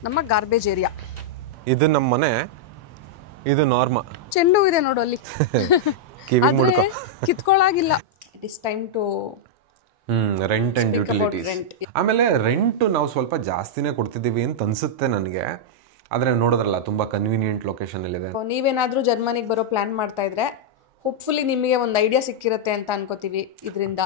ನಮ್ಮ ಗಾರ್ಬೇಜ್ ಏರಿಯಾ. ಇದು ನಮ್ಮ ಮನೆ, ಇದು ನಾರ್ಮಾ. ಚೆಂಡು ಇದೆ ನೋಡು ಅಲ್ಲಿ. ಕಿವಿ ಮುಡ್ಕೊ. ಕಿತ್ಕೊಳ್ಳಾಗಿಲ್ಲ. It is time to rent and utilities. ಆಮೇಲೆ ರೆಂಟು ನಾವು ಸ್ವಲ್ಪ ಜಾಸ್ತಿನೇ ಕೊಡ್ತಿದ್ದೀವಿ ಅಂತ ಅನಿಸುತ್ತೆ ನನಗೆ. ಆದರೆ ನೋಡೋದ್ರಲ್ಲ ತುಂಬ ಕನ್ವೀನಿಯೆಂಟ್ ಲೊಕೇಶನಲ್ಲಿದೆ. ನೀವೇನಾದರೂ ಜರ್ಮನಿಗೆ ಬರೋ ಪ್ಲ್ಯಾನ್ ಮಾಡ್ತಾ ಇದ್ರೆ ಹೋಪ್ಫುಲಿ ನಿಮಗೆ ಒಂದು ಐಡಿಯಾ ಸಿಕ್ಕಿರುತ್ತೆ ಅಂತ ಅನ್ಕೋತೀವಿ ಇದರಿಂದ.